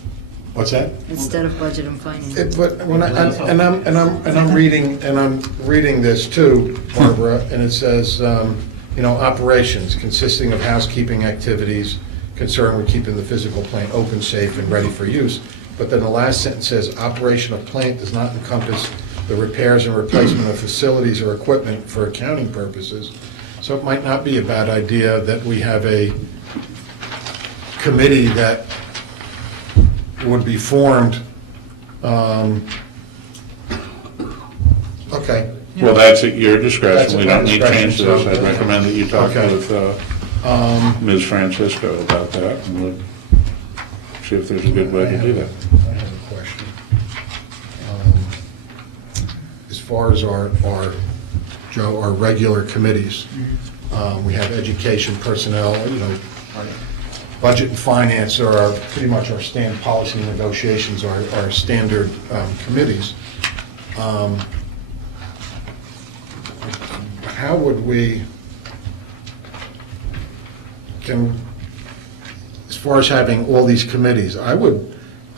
What's that? Instead of budget and finance. But when I'm reading this too, Barbara, and it says, operations consisting of housekeeping activities concerned with keeping the physical plant open, safe, and ready for use. But then the last sentence says, operation of plant does not encompass the repairs and replacement of facilities or equipment for accounting purposes. So it might not be a bad idea that we have a committee that would be formed. Okay. well, that's at your discretion. That's at We my don't need to change discretion, this. so- I'd recommend that you talk Okay. with Ms. Francisco about that, and we'll see if there's a good way to do that. I have a question. As far as our Joe, our regular committees, we have education, personnel, budget and finance are pretty much our stand policy negotiations, our standard committees. How would we, as far as having all these committees,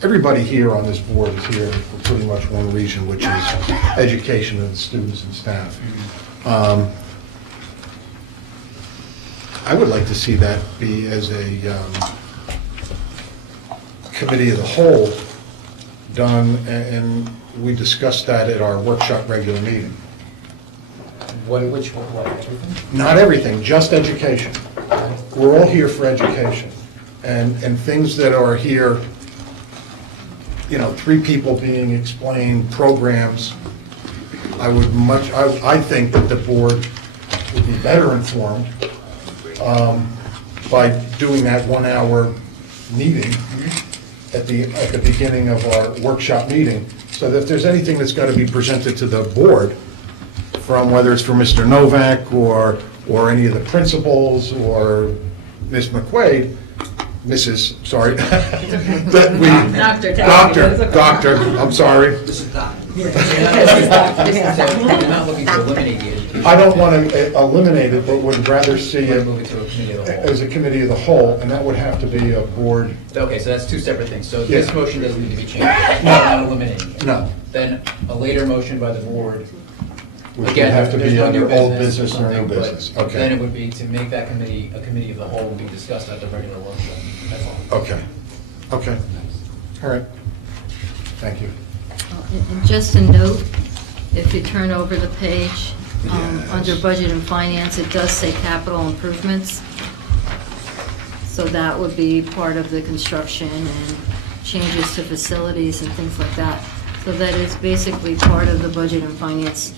everybody here on this board is here for pretty much one reason, which is education of the students and staff. I would like to see that be as a committee of the whole done, and we discussed that at our workshop regular meeting. Which one, what, everything? Not everything, just education. We're all here for education. And things that are here, 3 people being explained, programs, I think that the board would be better informed by doing that 1-hour meeting at the beginning of our workshop meeting, so that if there's anything that's got to be presented to the board, from whether it's for Mr. Novak or or any of the principals, or Ms. McQuaid, that we... Doctor, I'm sorry. This is Doc. You're not looking to eliminate the education. I don't want to eliminate it, but would rather see it Move it to a committee of the whole. as a committee of the whole, and that would have to be a board. Okay, so that's two separate things. So Yeah. this motion doesn't need to be changed. Not eliminating it. No. Then a later motion by the board. Which would Again, have to there's be no new under old business or new something, but business. Then Okay, it would be to make that committee a committee of the whole and be discussed at the regular workshop. That's all. okay, okay. All right. Thank you. And just a note, if you turn over the page, under budget and finance, it does say capital improvements. So that would be part of the construction and changes to facilities and things like that. So that is basically part of the budget and finance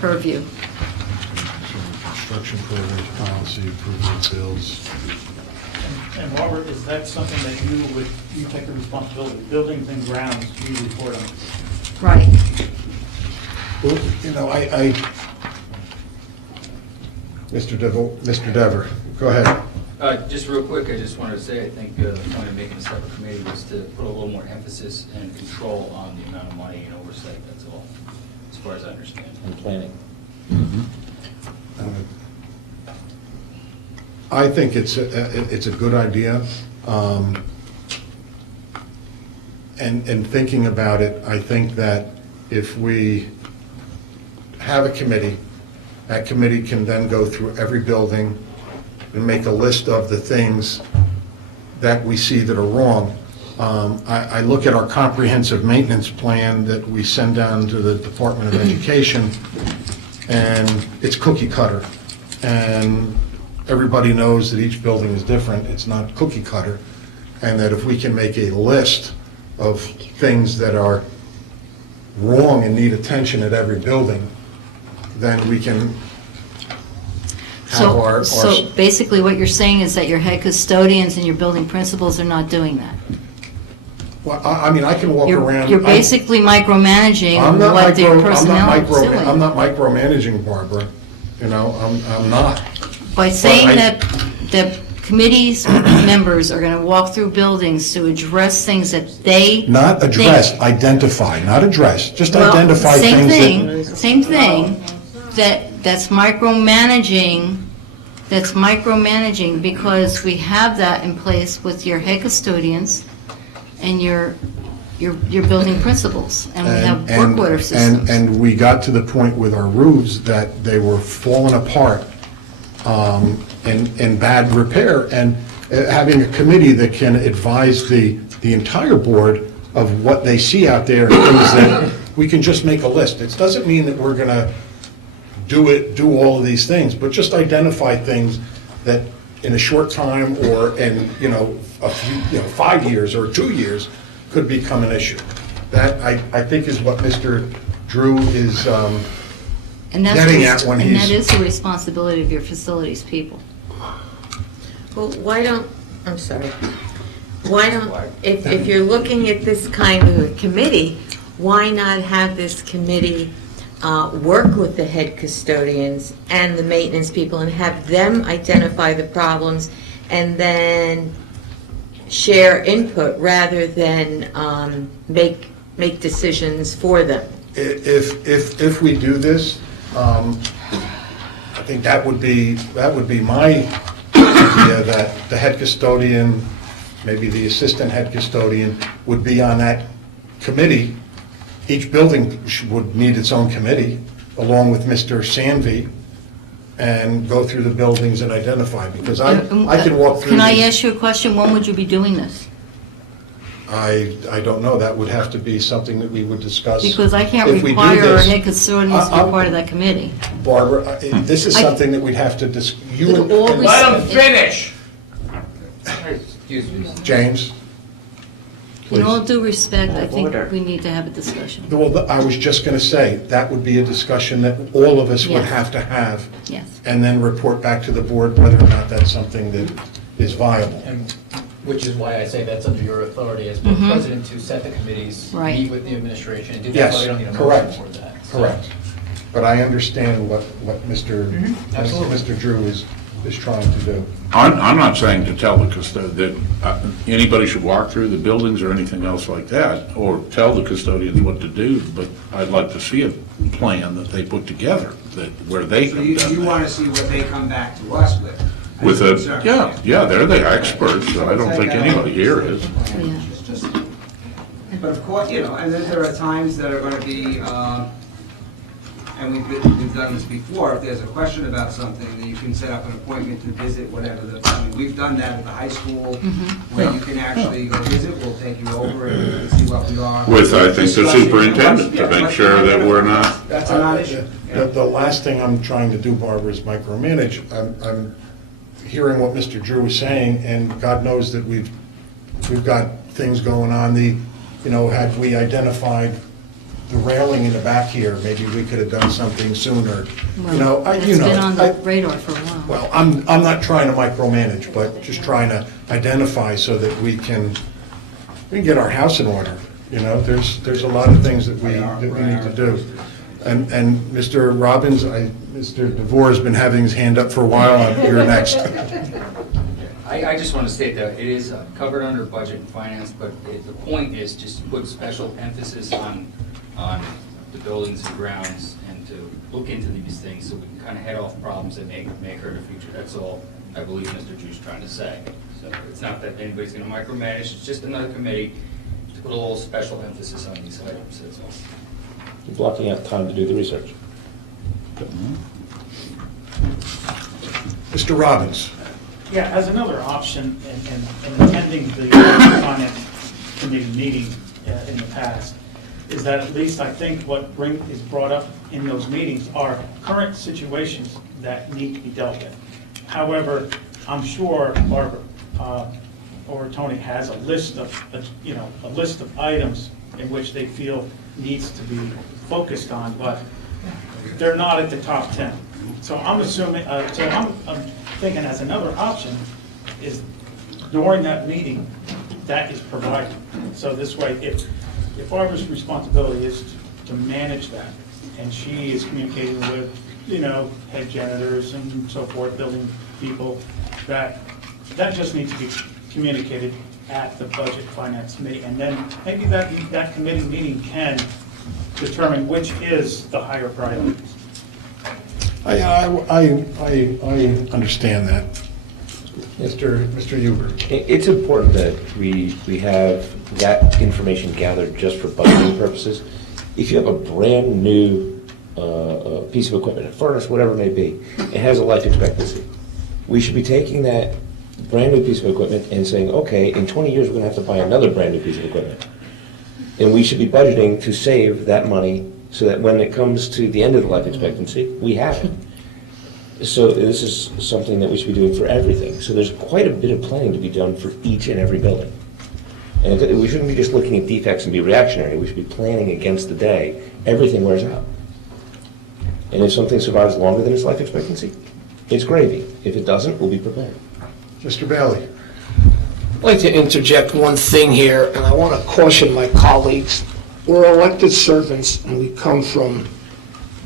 purview. Construction programs, policy, improvement bills. And Robert, is that something that you take the responsibility, buildings and grounds, you report on? Right. Well, you know, Mr. Dever, go ahead. Just real quick, I just wanted to say, I think the point of making a separate committee was to put a little more emphasis and control on the amount of money and oversight, that's all, as far as I understand. And planning. I think it's a good idea. And thinking about it, I think that if we have a committee, that committee can then go through every building and make a list of the things that we see that are wrong. I look at our comprehensive maintenance plan that we send down to the Department of Education, and it's cookie cutter. And everybody knows that each building is different. It's not cookie cutter. And that if we can make a list of things that are wrong and need attention at every building, then we can have our... So basically what you're saying is that your head custodians and your building principals are not doing that. Well, I mean, I can walk around... You're basically micromanaging what their personnel is doing. I'm not micromanaging, Barbara. You know, I'm not. By saying that committees members are going to walk through buildings to address things that they... Not address, identify, not address, just identify things that... Same thing, that's micromanaging, because we have that in place with your head custodians and your building principals, and we have work order systems. And we got to the point with our roofs that they were falling apart in bad repair, and having a committee that can advise the entire board of what they see out there, and things that we can just make a list. It doesn't mean that we're going to do all of these things, but just identify things that in a short time or in, a few, 5 years or 2 years could become an issue. That, I think, is what Mr. Drew is getting at when he's... And that is the responsibility of your facilities people. Well, if you're looking at this kind of a committee, why not have this committee work with the head custodians and the maintenance people and have them identify the problems and then share input rather than make decisions for them? If we do this, I think that would be my idea, that the head custodian, maybe the assistant head custodian, would be on that committee. Each building would need its own committee, along with Mr. Sanvey, and go through the buildings and identify, because I can walk through... Can I these. ask you a question? When would you be doing this? I don't know. That would have to be something that we would discuss. Because I can't If we do require our this- head custodians to be part of that committee. Barbara, this is something that we'd have to discuss. Let him finish! Excuse me. James? In all Please. due respect, I think we need to have a discussion. Well, I was just going to say, that would be a discussion that all of us would Yes. have to have, Yes. and then report back to the board whether or not that's something that is viable. And which is why I say that's under your authority as board president to set the committees, Right. meet with the administration, and do that, Yes, so we don't need a correct. motion for that. So- Correct. but I understand what Mr. Drew is trying to do. I'm not saying to tell the custodian that anybody should walk through the buildings or anything else like that, or tell the custodians what to do, but I'd like to see a plan that they put together, where they So have you done want that. to see what they come back to us with? With a, Sure. yeah, they're the experts, so I don't think anybody here is. Yeah. But of course, and then there are times that are going to be, and we've done this before, if there's a question about something, then you can set up an appointment to visit whatever we've done that at the high school, where you can actually go visit, we'll take you over and see what we are. With, I think, the superintendent, to make sure that we're not. That's a non-issue. The last thing I'm trying to do, Barbara, is micromanage. I'm hearing what Mr. Drew is saying, and God knows that we've got things going on. Had we identified the railing in the back here, maybe we could have done something sooner. It's been on the radar for a while. Well, I'm not trying to micromanage, but just trying to identify so that we can get our house in order. There's a lot of things that we need to do. And Mr. Robbins, Mr. DeVore has been having his hand up for a while. You're next. I just want to state that it is covered under budget and finance, but the point is just to put special emphasis on the buildings and grounds and to look into these things so we can kind of head off problems that may occur in the future. That's all I believe Mr. Drew's trying to say. So it's not that anybody's going to micromanage, it's just another committee to put a little special emphasis on these items, that's all. You're blocking out time to do the research. Mr. Robbins. Yeah, as another option in attending the finance committee meeting in the past, is that at least I think what is brought up in those meetings are current situations that need to be dealt with. However, I'm sure Barbara or Tony has a list of items in which they feel needs to be focused on, but they're not at the top 10. So I'm assuming, I'm thinking as another option is during that meeting, that is provided. So this way, if Barbara's responsibility is to manage that, and she is communicating with, head janitors and so forth, building people, that just needs to be communicated at the budget finance committee, and then maybe that committee meeting can determine which is the higher priority. I understand that. Mr. Huber. It's important that we have that information gathered just for budgeting purposes. If you have a brand new piece of equipment, a furnace, whatever it may be, it has a life expectancy. We should be taking that brand new piece of equipment and saying, okay, in 20 years we're going to have to buy another brand new piece of equipment. And we should be budgeting to save that money so that when it comes to the end of the life expectancy, we have it. So this is something that we should be doing for everything. So there's quite a bit of planning to be done for each and every building. And we shouldn't be just looking at defects and be reactionary. We should be planning against the day everything wears out. And if something survives longer than its life expectancy, it's gravy. If it doesn't, we'll be prepared. Mr. Bailey. I'd like to interject one thing here, and I want to caution my colleagues. We're elected servants, and we come from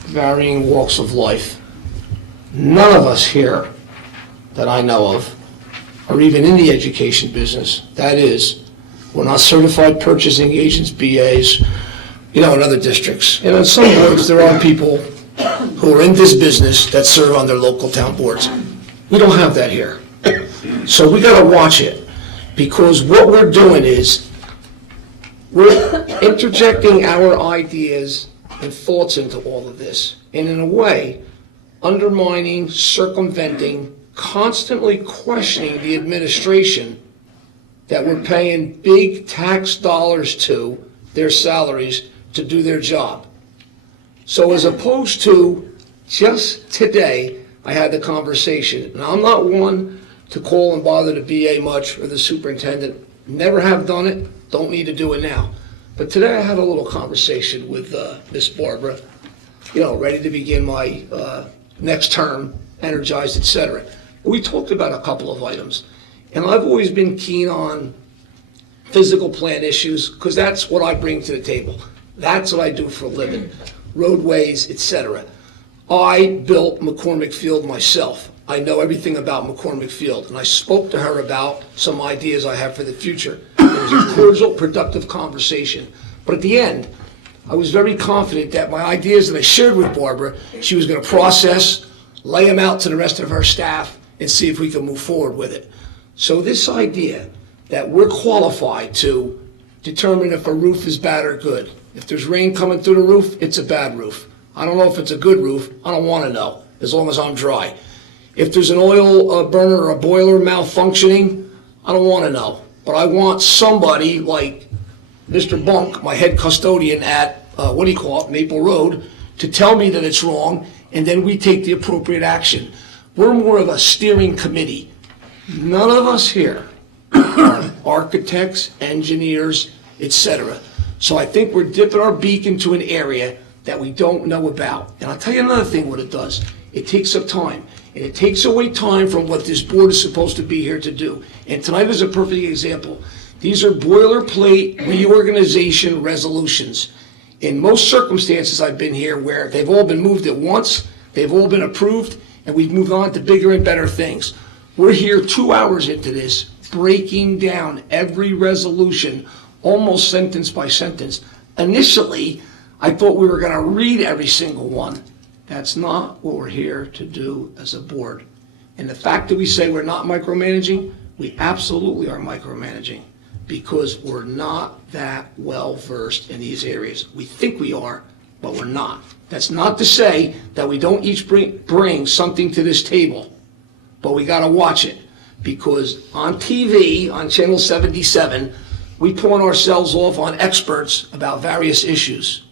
varying walks of life. None of us here that I know of are even in the education business. That is, we're not certified purchasing agents, BAs, in other districts. And in some boards, there are people who are in this business that serve on their local town boards. We don't have that here. So we got to watch it, because what we're doing is we're interjecting our ideas and thoughts into all of this, and in a way, undermining, circumventing, constantly questioning the administration that we're paying big tax dollars to, their salaries, to do their job. So as opposed to just today, I had the conversation, and I'm not one to call and bother the BA much or the superintendent. Never have done it, don't need to do it now. But today I had a little conversation with Miss Barbara, ready to begin my next term, energized, etc. We talked about a couple of items, and I've always been keen on physical plan issues because that's what I bring to the table. That's what I do for a living, roadways, etc. I built McCormick Field myself. I know everything about McCormick Field, and I spoke to her about some ideas I have for the future. It was a cordial, productive conversation. But at the end, I was very confident that my ideas that I shared with Barbara, she was going to process, lay them out to the rest of her staff, and see if we could move forward with it. So this idea that we're qualified to determine if a roof is bad or good. If there's rain coming through the roof, it's a bad roof. I don't know if it's a good roof. I don't want to know, as long as I'm dry. If there's an oil burner or a boiler malfunctioning, I don't want to know. But I want somebody like Mr. Bunk, my head custodian at, Maple Road, to tell me that it's wrong, and then we take the appropriate action. We're more of a steering committee. None of us here are architects, engineers, etc. So I think we're dipping our beak into an area that we don't know about. And I'll tell you another thing what it does. It takes up time. And it takes away time from what this board is supposed to be here to do. And tonight is a perfect example. These are boilerplate reorganization resolutions. In most circumstances I've been here where they've all been moved at once, they've all been approved, and we've moved on to bigger and better things. We're here 2 hours into this, breaking down every resolution, almost sentence by sentence. Initially, I thought we were going to read every single one. That's not what we're here to do as a board. And the fact that we say we're not micromanaging, we absolutely are micromanaging because we're not that well versed in these areas. We think we are, but we're not. That's not to say that we don't each bring something to this table, but we got to watch it because on TV, on Channel 77, we pawn ourselves off on experts about various issues.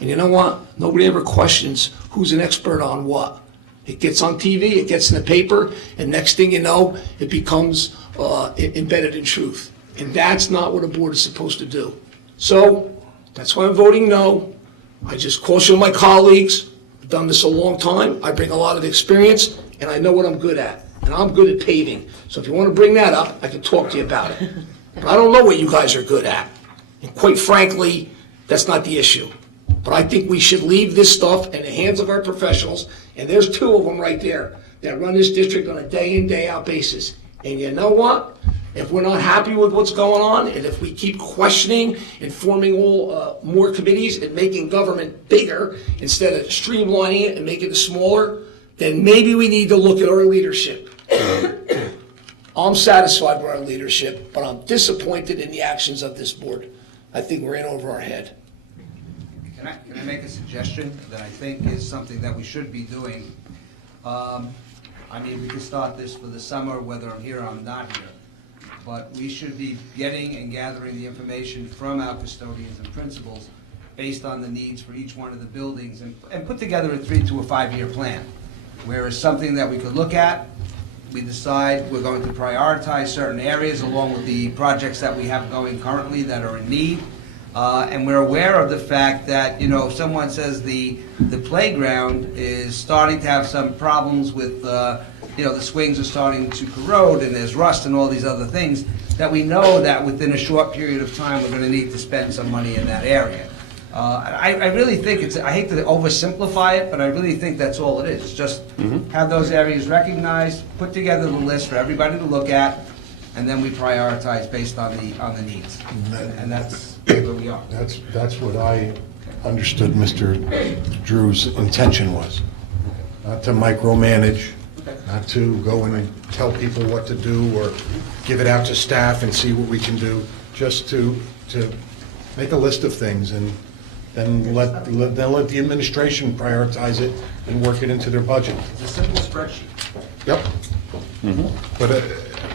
And you know what? Nobody ever questions who's an expert on what. It gets on TV, it gets in the paper, and next thing you know, it becomes embedded in truth. And that's not what a board is supposed to do. So that's why I'm voting no. I just caution my colleagues. I've done this a long time. I bring a lot of experience, and I know what I'm good at. And I'm good at paving. So if you want to bring that up, I can talk to you about it. But I don't know what you guys are good at. And quite frankly, that's not the issue. But I think we should leave this stuff in the hands of our professionals, and there's 2 of them right there that run this district on a day in, day out basis. And you know what? If we're not happy with what's going on, and if we keep questioning and forming more committees and making government bigger instead of streamlining it and making it smaller, then maybe we need to look at our leadership. I'm satisfied with our leadership, but I'm disappointed in the actions of this board. I think we're in over our head. Can I make a suggestion that I think is something that we should be doing? I mean, we can start this for the summer, whether I'm here or I'm not here. But we should be getting and gathering the information from our custodians and principals based on the needs for each one of the buildings and put together a 3 to 5 year plan. Where it's something that we could look at, we decide we're going to prioritize certain areas along with the projects that we have going currently that are in need. And we're aware of the fact that, you know, if someone says the playground is starting to have some problems with, you know, the swings are starting to corrode and there's rust and all these other things, that we know that within a short period of time we're going to need to spend some money in that area. I really think it's, I hate to oversimplify it, but I really think that's all it is. Just have those areas recognized, put together the list for everybody to look at, and then we prioritize based on the needs. And that's where we are. That's what I understood Mr. Drew's intention was. Not to micromanage, not to go in and tell people what to do or give it out to staff and see what we can do, just to make a list of things and then let the administration prioritize it and work it into their budget. It's a simple spreadsheet. Yep. But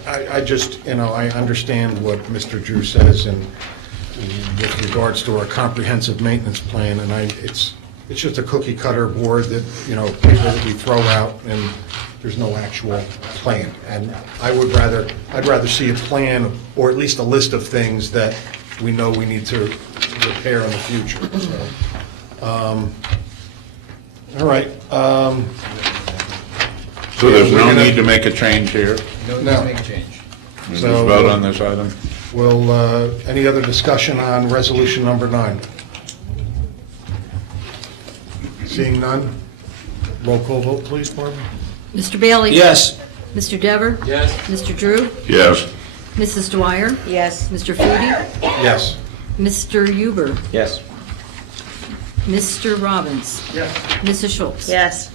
I just, you know, I understand what Mr. Drew says and with regards to our comprehensive maintenance plan, and it's just a cookie cutter board that, you know, paper that we throw out and there's no actual plan. And I'd rather see a plan or at least a list of things that we know we need to repair in the future. So, all right. So there's no need to make a change here? No need to make a change. We'll just vote on this item? Will, any other discussion on resolution number 9? Seeing none? Roll call vote, please, Barbara. Mr. Bailey? Yes. Mr. Dever? Yes. Mr. Drew? Yes. Mrs. Dwyer? Yes. Mr. Foodie? Yes. Mr. Huber? Yes. Mr. Robbins? Yes. Mrs. Schultz? Yes.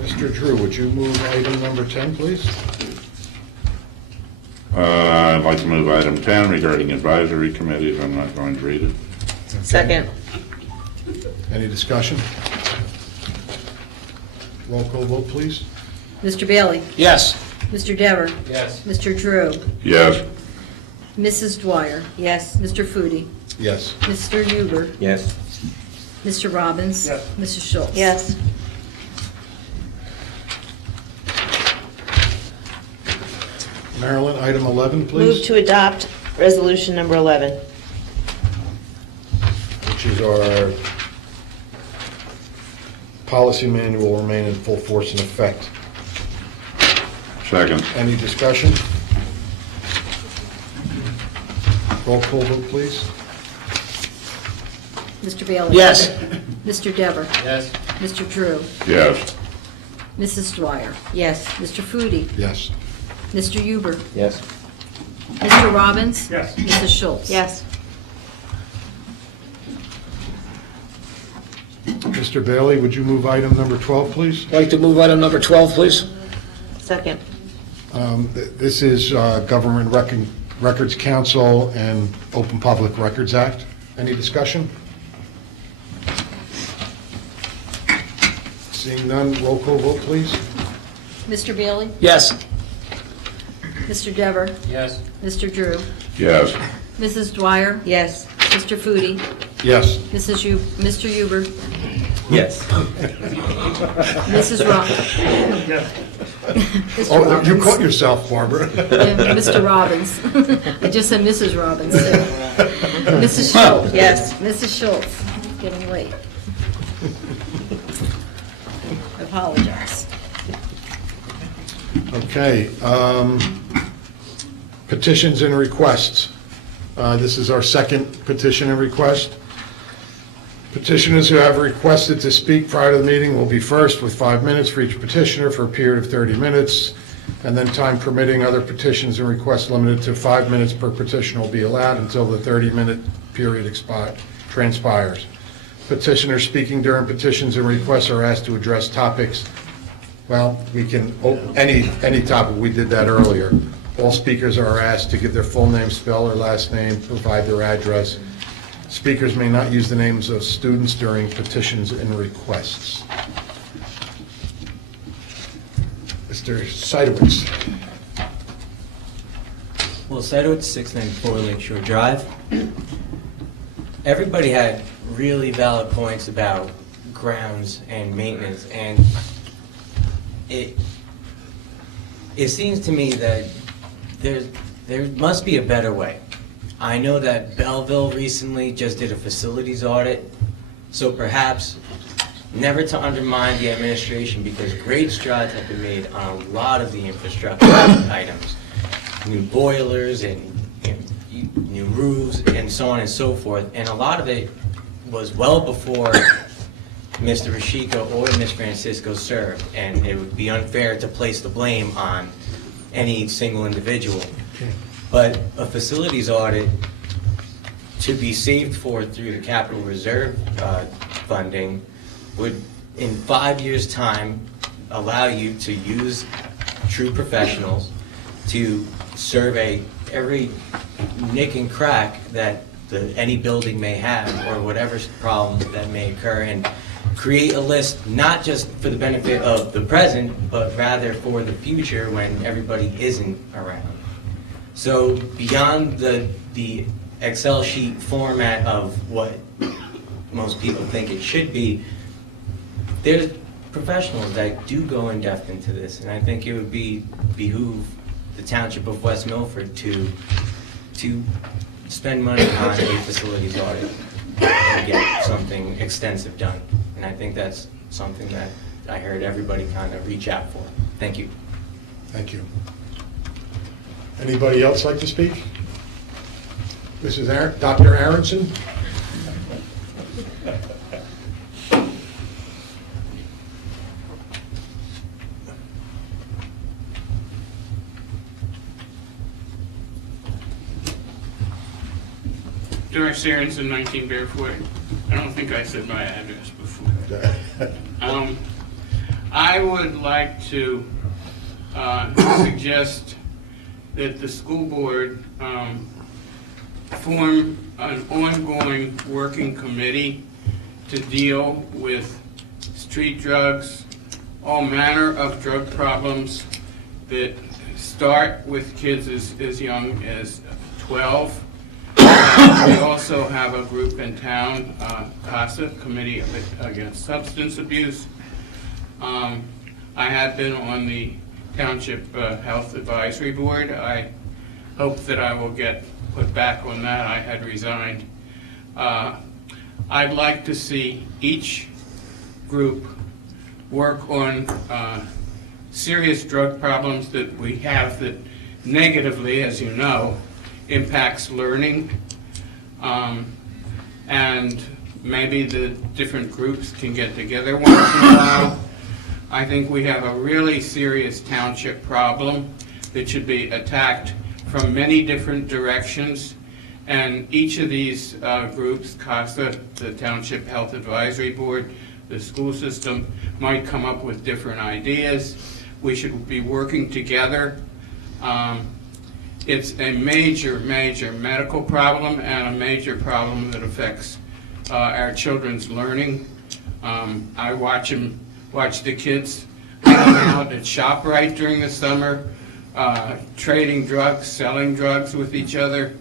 Mr. Drew, would you move item number 10, please? I'd like to move item 10 regarding advisory committees. I'm not going to read it. Second. Any discussion? Roll call vote, please. Mr. Bailey? Yes. Mr. Dever? Yes. Mr. Drew? Yes. Mrs. Dwyer? Yes. Mr. Foodie? Yes. Mr. Huber? Yes. Mr. Robbins? Yes. Mrs. Schultz? Yes. Marilyn, item 11, Move please, to adopt resolution number 11. which is our policy manual will remain in full force and effect. Second. Any discussion? Roll call vote, please. Mr. Bailey? Yes. Mr. Dever? Yes. Mr. Drew? Yes. Mrs. Dwyer? Yes. Mr. Foodie? Yes. Mr. Huber? Yes. Mr. Robbins? Yes. Mrs. Schultz? Yes. Mr. Bailey, would you move item number 12, please? I'd like to move item number 12, please. Second. This is Government Records Council and Open Public Records Act. Any discussion? Seeing none, roll call vote, please. Mr. Bailey? Yes. Mr. Dever? Yes. Mr. Drew? Yes. Mrs. Dwyer? Yes. Mr. Foodie? Yes. Mr. Huber? Yes. Mrs. Robbins? Mr. Oh, you Robbins. caught yourself, Barbara. And Mr. Robbins. I just said Mrs. Robbins. too. Mrs. Schultz? Yes. Mrs. Schultz? Getting late. I apologize. Okay, petitions and requests. This is our second petition and request. Petitioners who have requested to speak prior to the meeting will be first with 5 minutes for each petitioner for a period of 30 minutes, and then time permitting, other petitions and requests limited to 5 minutes per petition will be allowed until the 30-minute period transpires. Petitioners speaking during petitions and requests are asked to address topics. Well, we can, any topic, we did that earlier. All speakers are asked to give their full name, spell their last name, provide their address. Speakers may not use the names of students during petitions and requests. Mr. Seidowitz. Well, Seidowitz, 694 Lakeshore Drive. Everybody had really valid points about grounds and maintenance, and it seems to me that there must be a better way. I know that Belleville recently just did a facilities audit, so perhaps never to undermine the administration, because great strides have been made on a lot of the infrastructure items. New boilers and new roofs and so on and so forth, and a lot of it was well before Mr. Rashiko or Ms. Francisco served, and it would be unfair to place the blame on any single individual. But a facilities audit to be saved for through the capital reserve funding would, in 5 years' time, allow you to use true professionals to survey every nick and crack that any building may have, or whatever problems that may occur, and create a list not just for the benefit of the present, but rather for the future when everybody isn't around. So beyond the Excel sheet format of what most people think it should be, there's professionals that do go in depth into this, and I think it would behoove the Township of West Milford to spend money on a facilities audit and get something extensive done. And I think that's something that I heard everybody kind of reach out for. Thank you. Thank you. Anybody else like to speak? Dr. Aronson? Doris Aronson, 19 Barefoot. I don't think I said my address before. I would like to suggest that the school board form an ongoing working committee to deal with street drugs, all manner of drug problems that start with kids as young as 12. We also have a group in town, CASA, Committee Against Substance Abuse. I have been on the Township Health Advisory Board. I hope that I will get put back on that. I had resigned. I'd like to see each group work on serious drug problems that we have that negatively, as you know, impacts learning. And maybe the different groups can get together once in a while. I think we have a really serious township problem that should be attacked from many different directions. And each of these groups, CASA, the Township Health Advisory Board, the school system, might come up with different ideas. We should be working together. It's a major, major medical problem and a major problem that affects our children's learning. I watch the kids hanging out at ShopRite during the summer, trading drugs, selling drugs with each other.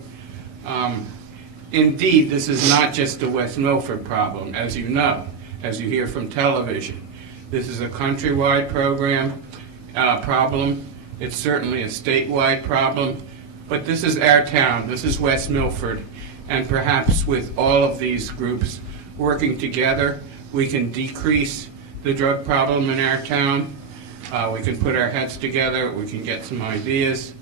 Indeed, this is not just a West Milford problem, as you know, as you hear from television. This is a countrywide problem. It's certainly a statewide problem. But this is our town. This is West Milford. And perhaps with all of these groups working together, we can decrease the drug problem in our town. We can put our heads together. We can get some ideas.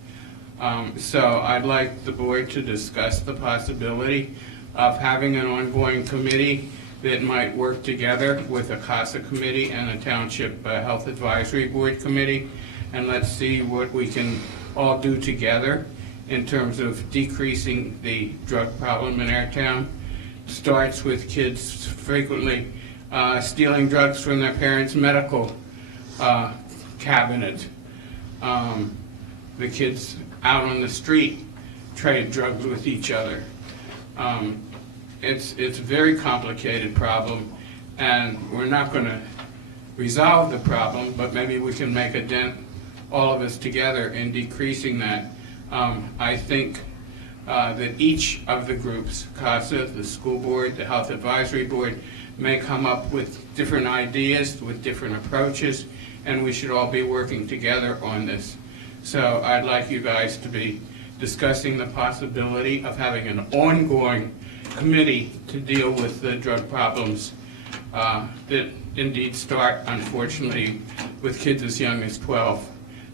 So I'd like the board to discuss the possibility of having an ongoing committee that might work together with a CASA committee and a Township Health Advisory Board committee. And let's see what we can all do together in terms of decreasing the drug problem in our town. It starts with kids frequently stealing drugs from their parents' medical cabinet. The kids out on the street trade drugs with each other. It's a very complicated problem, and we're not going to resolve the problem, but maybe we can make a dent, all of us together, in decreasing that. I think that each of the groups, CASA, the school board, the health advisory board, may come up with different ideas, with different approaches, and we should all be working together on this. So I'd like you guys to be discussing the possibility of having an ongoing committee to deal with the drug problems that indeed start, unfortunately, with kids as young as 12.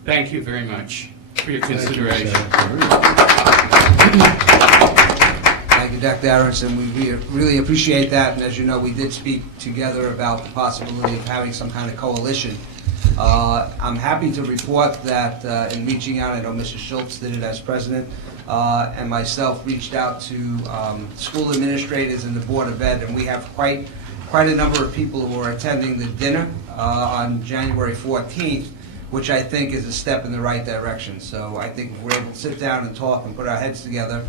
Thank you very much for your consideration. Thank you, Dr. Aronson. We really appreciate that, and as you know, we did speak together about the possibility of having some kind of coalition. I'm happy to report that in reaching out, I know Mr. Schultz did it as president, and myself reached out to school administrators and the Board of Ed, and we have quite a number of people who are attending the dinner on January 14th, which I think is a step in the right direction. So I think if we're able to sit down and talk and put our heads together,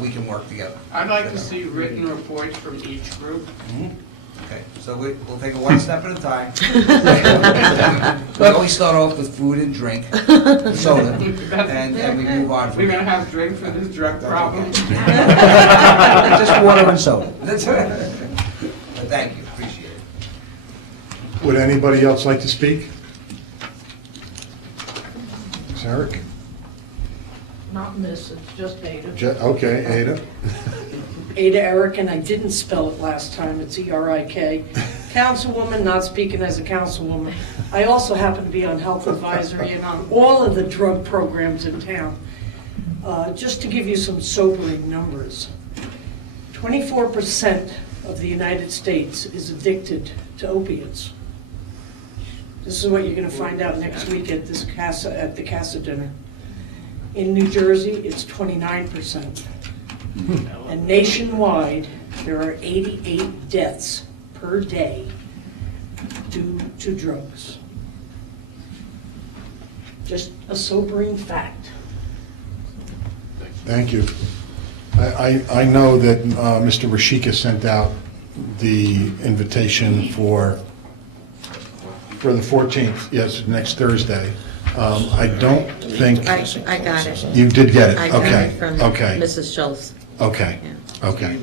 we can work together. I'd like to see written reports from each group. Mm-hmm. Okay, so we'll take it one step at a time. We always start off with food and drink, soda, and we move on from We're there. going to have drink for this drug problem? Just water and soda. That's it. But thank you, appreciate it. Would anybody else like to speak? Eric? Not Miss, it's just Ada. Okay, Ada. Ada Eric, and I didn't spell it last time, it's E-R-I-K. Councilwoman, not speaking as a councilwoman. I also happen to be on health advisory and on all of the drug programs in town. Just to give you some sobering numbers, 24% of the United States is addicted to opiates. This is what you're going to find out next week at the CASA dinner. In New Jersey, it's 29%. And nationwide, there are 88 deaths per day due to drugs. Just a sobering fact. Thank you. I know that Mr. Rashika sent out the invitation for the 14th, yes, next Thursday. I don't think, I got it. you did get it? I got Okay, it from okay, Mrs. Schultz. okay, okay.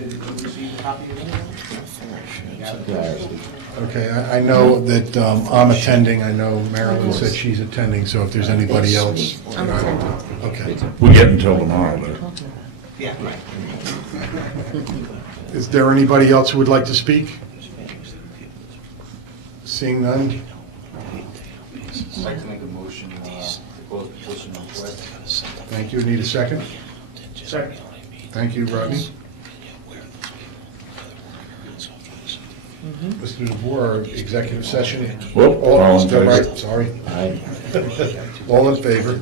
Okay, I know that I'm attending, I know Marilyn said she's attending, so if there's anybody else. I'm attending. Okay. We get until tomorrow, though. Yeah, right. Is there anybody else who would like to speak? Seeing none? I'd like to make a motion to close petition request. Thank you. Need a second? Second. Thank you, Rodney. Mr. DeVore, executive session. Well, all in favor. Right, sorry. All in favor?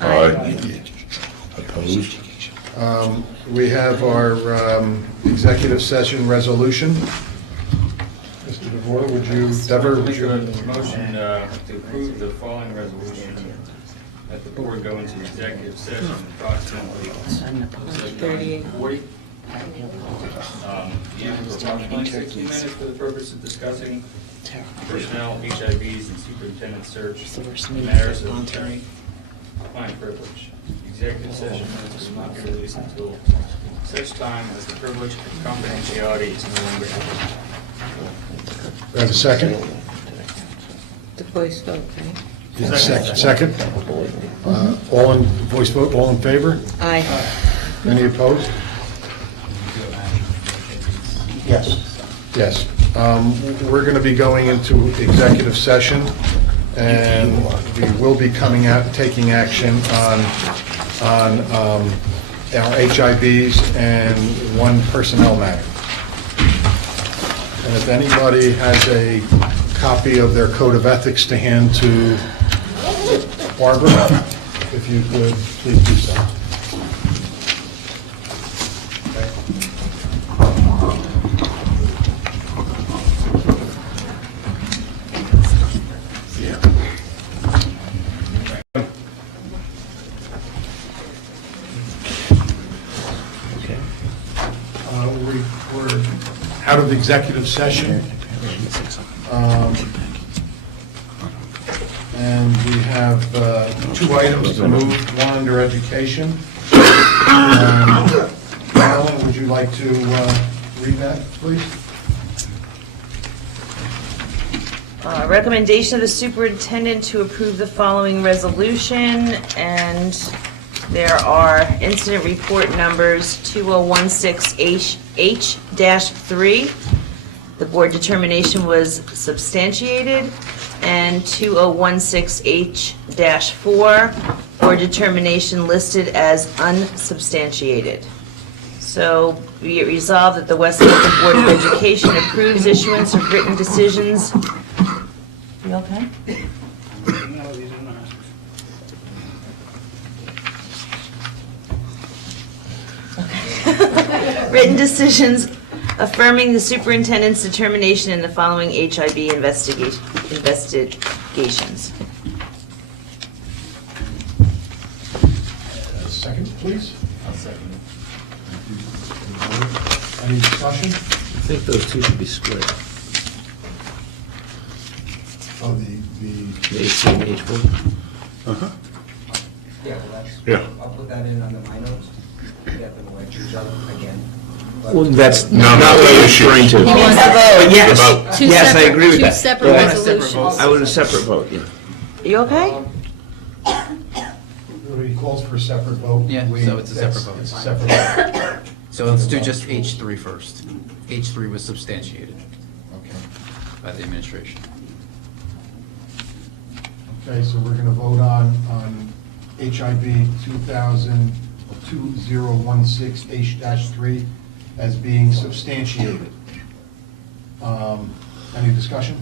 Aye. Opposed? We have our executive session resolution. Mr. DeVore, would you, Deborah, would Make you? a motion to approve the following resolution, that the board go into executive session approximately 38:40. Yeah, for approximately 60 minutes for the purpose of discussing personnel, HIVs, and superintendent search matters of attorney-client privilege. Executive session minutes will not be released until such time as the privilege and confidentiality is no longer applicable. We have a second? The voice vote, right? Second? All in, voice vote, all in favor? Aye. Any opposed? Yes. Yes. We're going to be going into executive session, and we will be coming out, taking action on our HIBs and one personnel matter. And if anybody has a copy of their code of ethics to hand to Barbara, if you could, please do so. We're out of executive session. And we have two items to move, one under education. Marilyn, would you like to read that, please? Recommendation of the superintendent to approve the following resolution, and there are incident report numbers 2016H-3. The board determination was substantiated, and 2016H-4, board determination listed as unsubstantiated. So be it resolved that the West Milford Board of Education approves issuance of written decisions. You okay? Written decisions affirming the superintendent's determination in the following HIB investigations. Second, please. I'll second it. Any discussion? I think those two should be split. Oh, the H and H4. Uh-huh. Yeah, well, that's, Yeah. I'll put that in under my notes, get them away from each other again. Well, that's No, not what I'm referring to. He wants Yes, Two yes, I separate- agree with two that. separate Right. resolutions. I would a separate vote, yeah. You okay? He calls for a separate vote. Yeah, so it's a separate vote. It's a separate vote. So let's do just H3 first. H3 was substantiated Okay. by the administration. Okay, so we're going to vote on HIB 2016H-3 as being substantiated. Any discussion?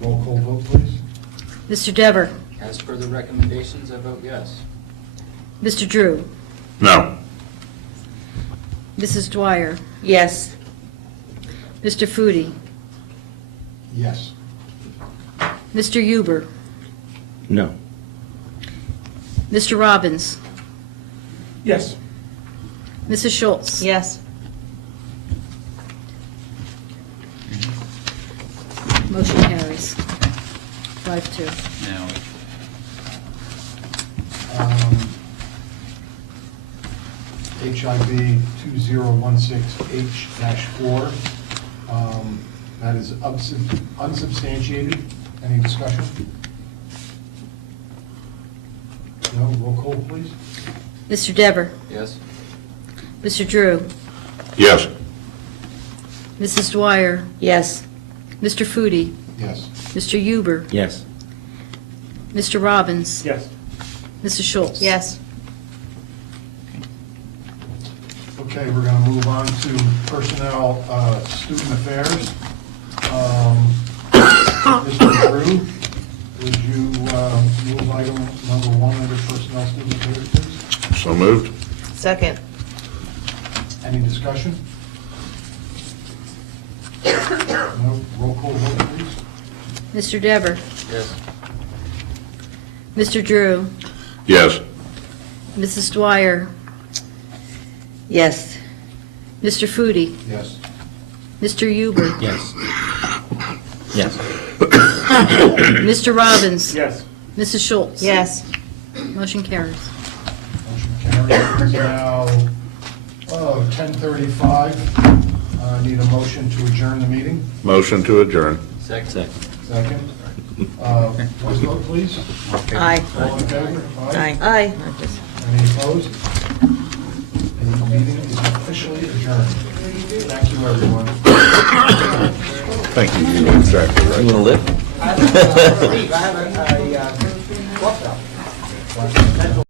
Roll call vote, please. Mr. Dever, As per the recommendations, I vote yes. Mr. Drew, No. Mrs. Dwyer, Yes. Mr. Foodie, Yes. Mr. Huber, No. Mr. Robbins, Yes. Mrs. Schultz. Yes. Motion carries. 5-2. Now, HIV 2016H-4. That is unsubstantiated. Any discussion? No, roll call, please. Mr. Dever, yes? Mr. Drew, Yes. Mrs. Dwyer, Yes. Mr. Foodie, Yes. Mr. Huber, Yes. Mr. Robbins, Yes. Mrs. Schultz. Yes. Okay, we're going to move on to personnel, student affairs. Mr. Drew, would you move item number 1 under personnel student affairs, please? So moved. Second. Any discussion? No, roll call vote, please. Mr. Dever, Yes. Mr. Drew, Yes. Mrs. Dwyer, Yes. Mr. Foodie, Yes. Mr. Huber, Yes. Yes. Mr. Robbins, Yes. Mrs. Schultz. Yes. Motion carries. Motion carries. It's now 10:35. Need a motion to adjourn the meeting. Motion to adjourn. Second. Second. Voice vote, please. Aye. All in favor? Aye. Aye. Any opposed? The meeting is officially adjourned. Thank you, everyone. Thank you. You know exactly right. You want to live? I have a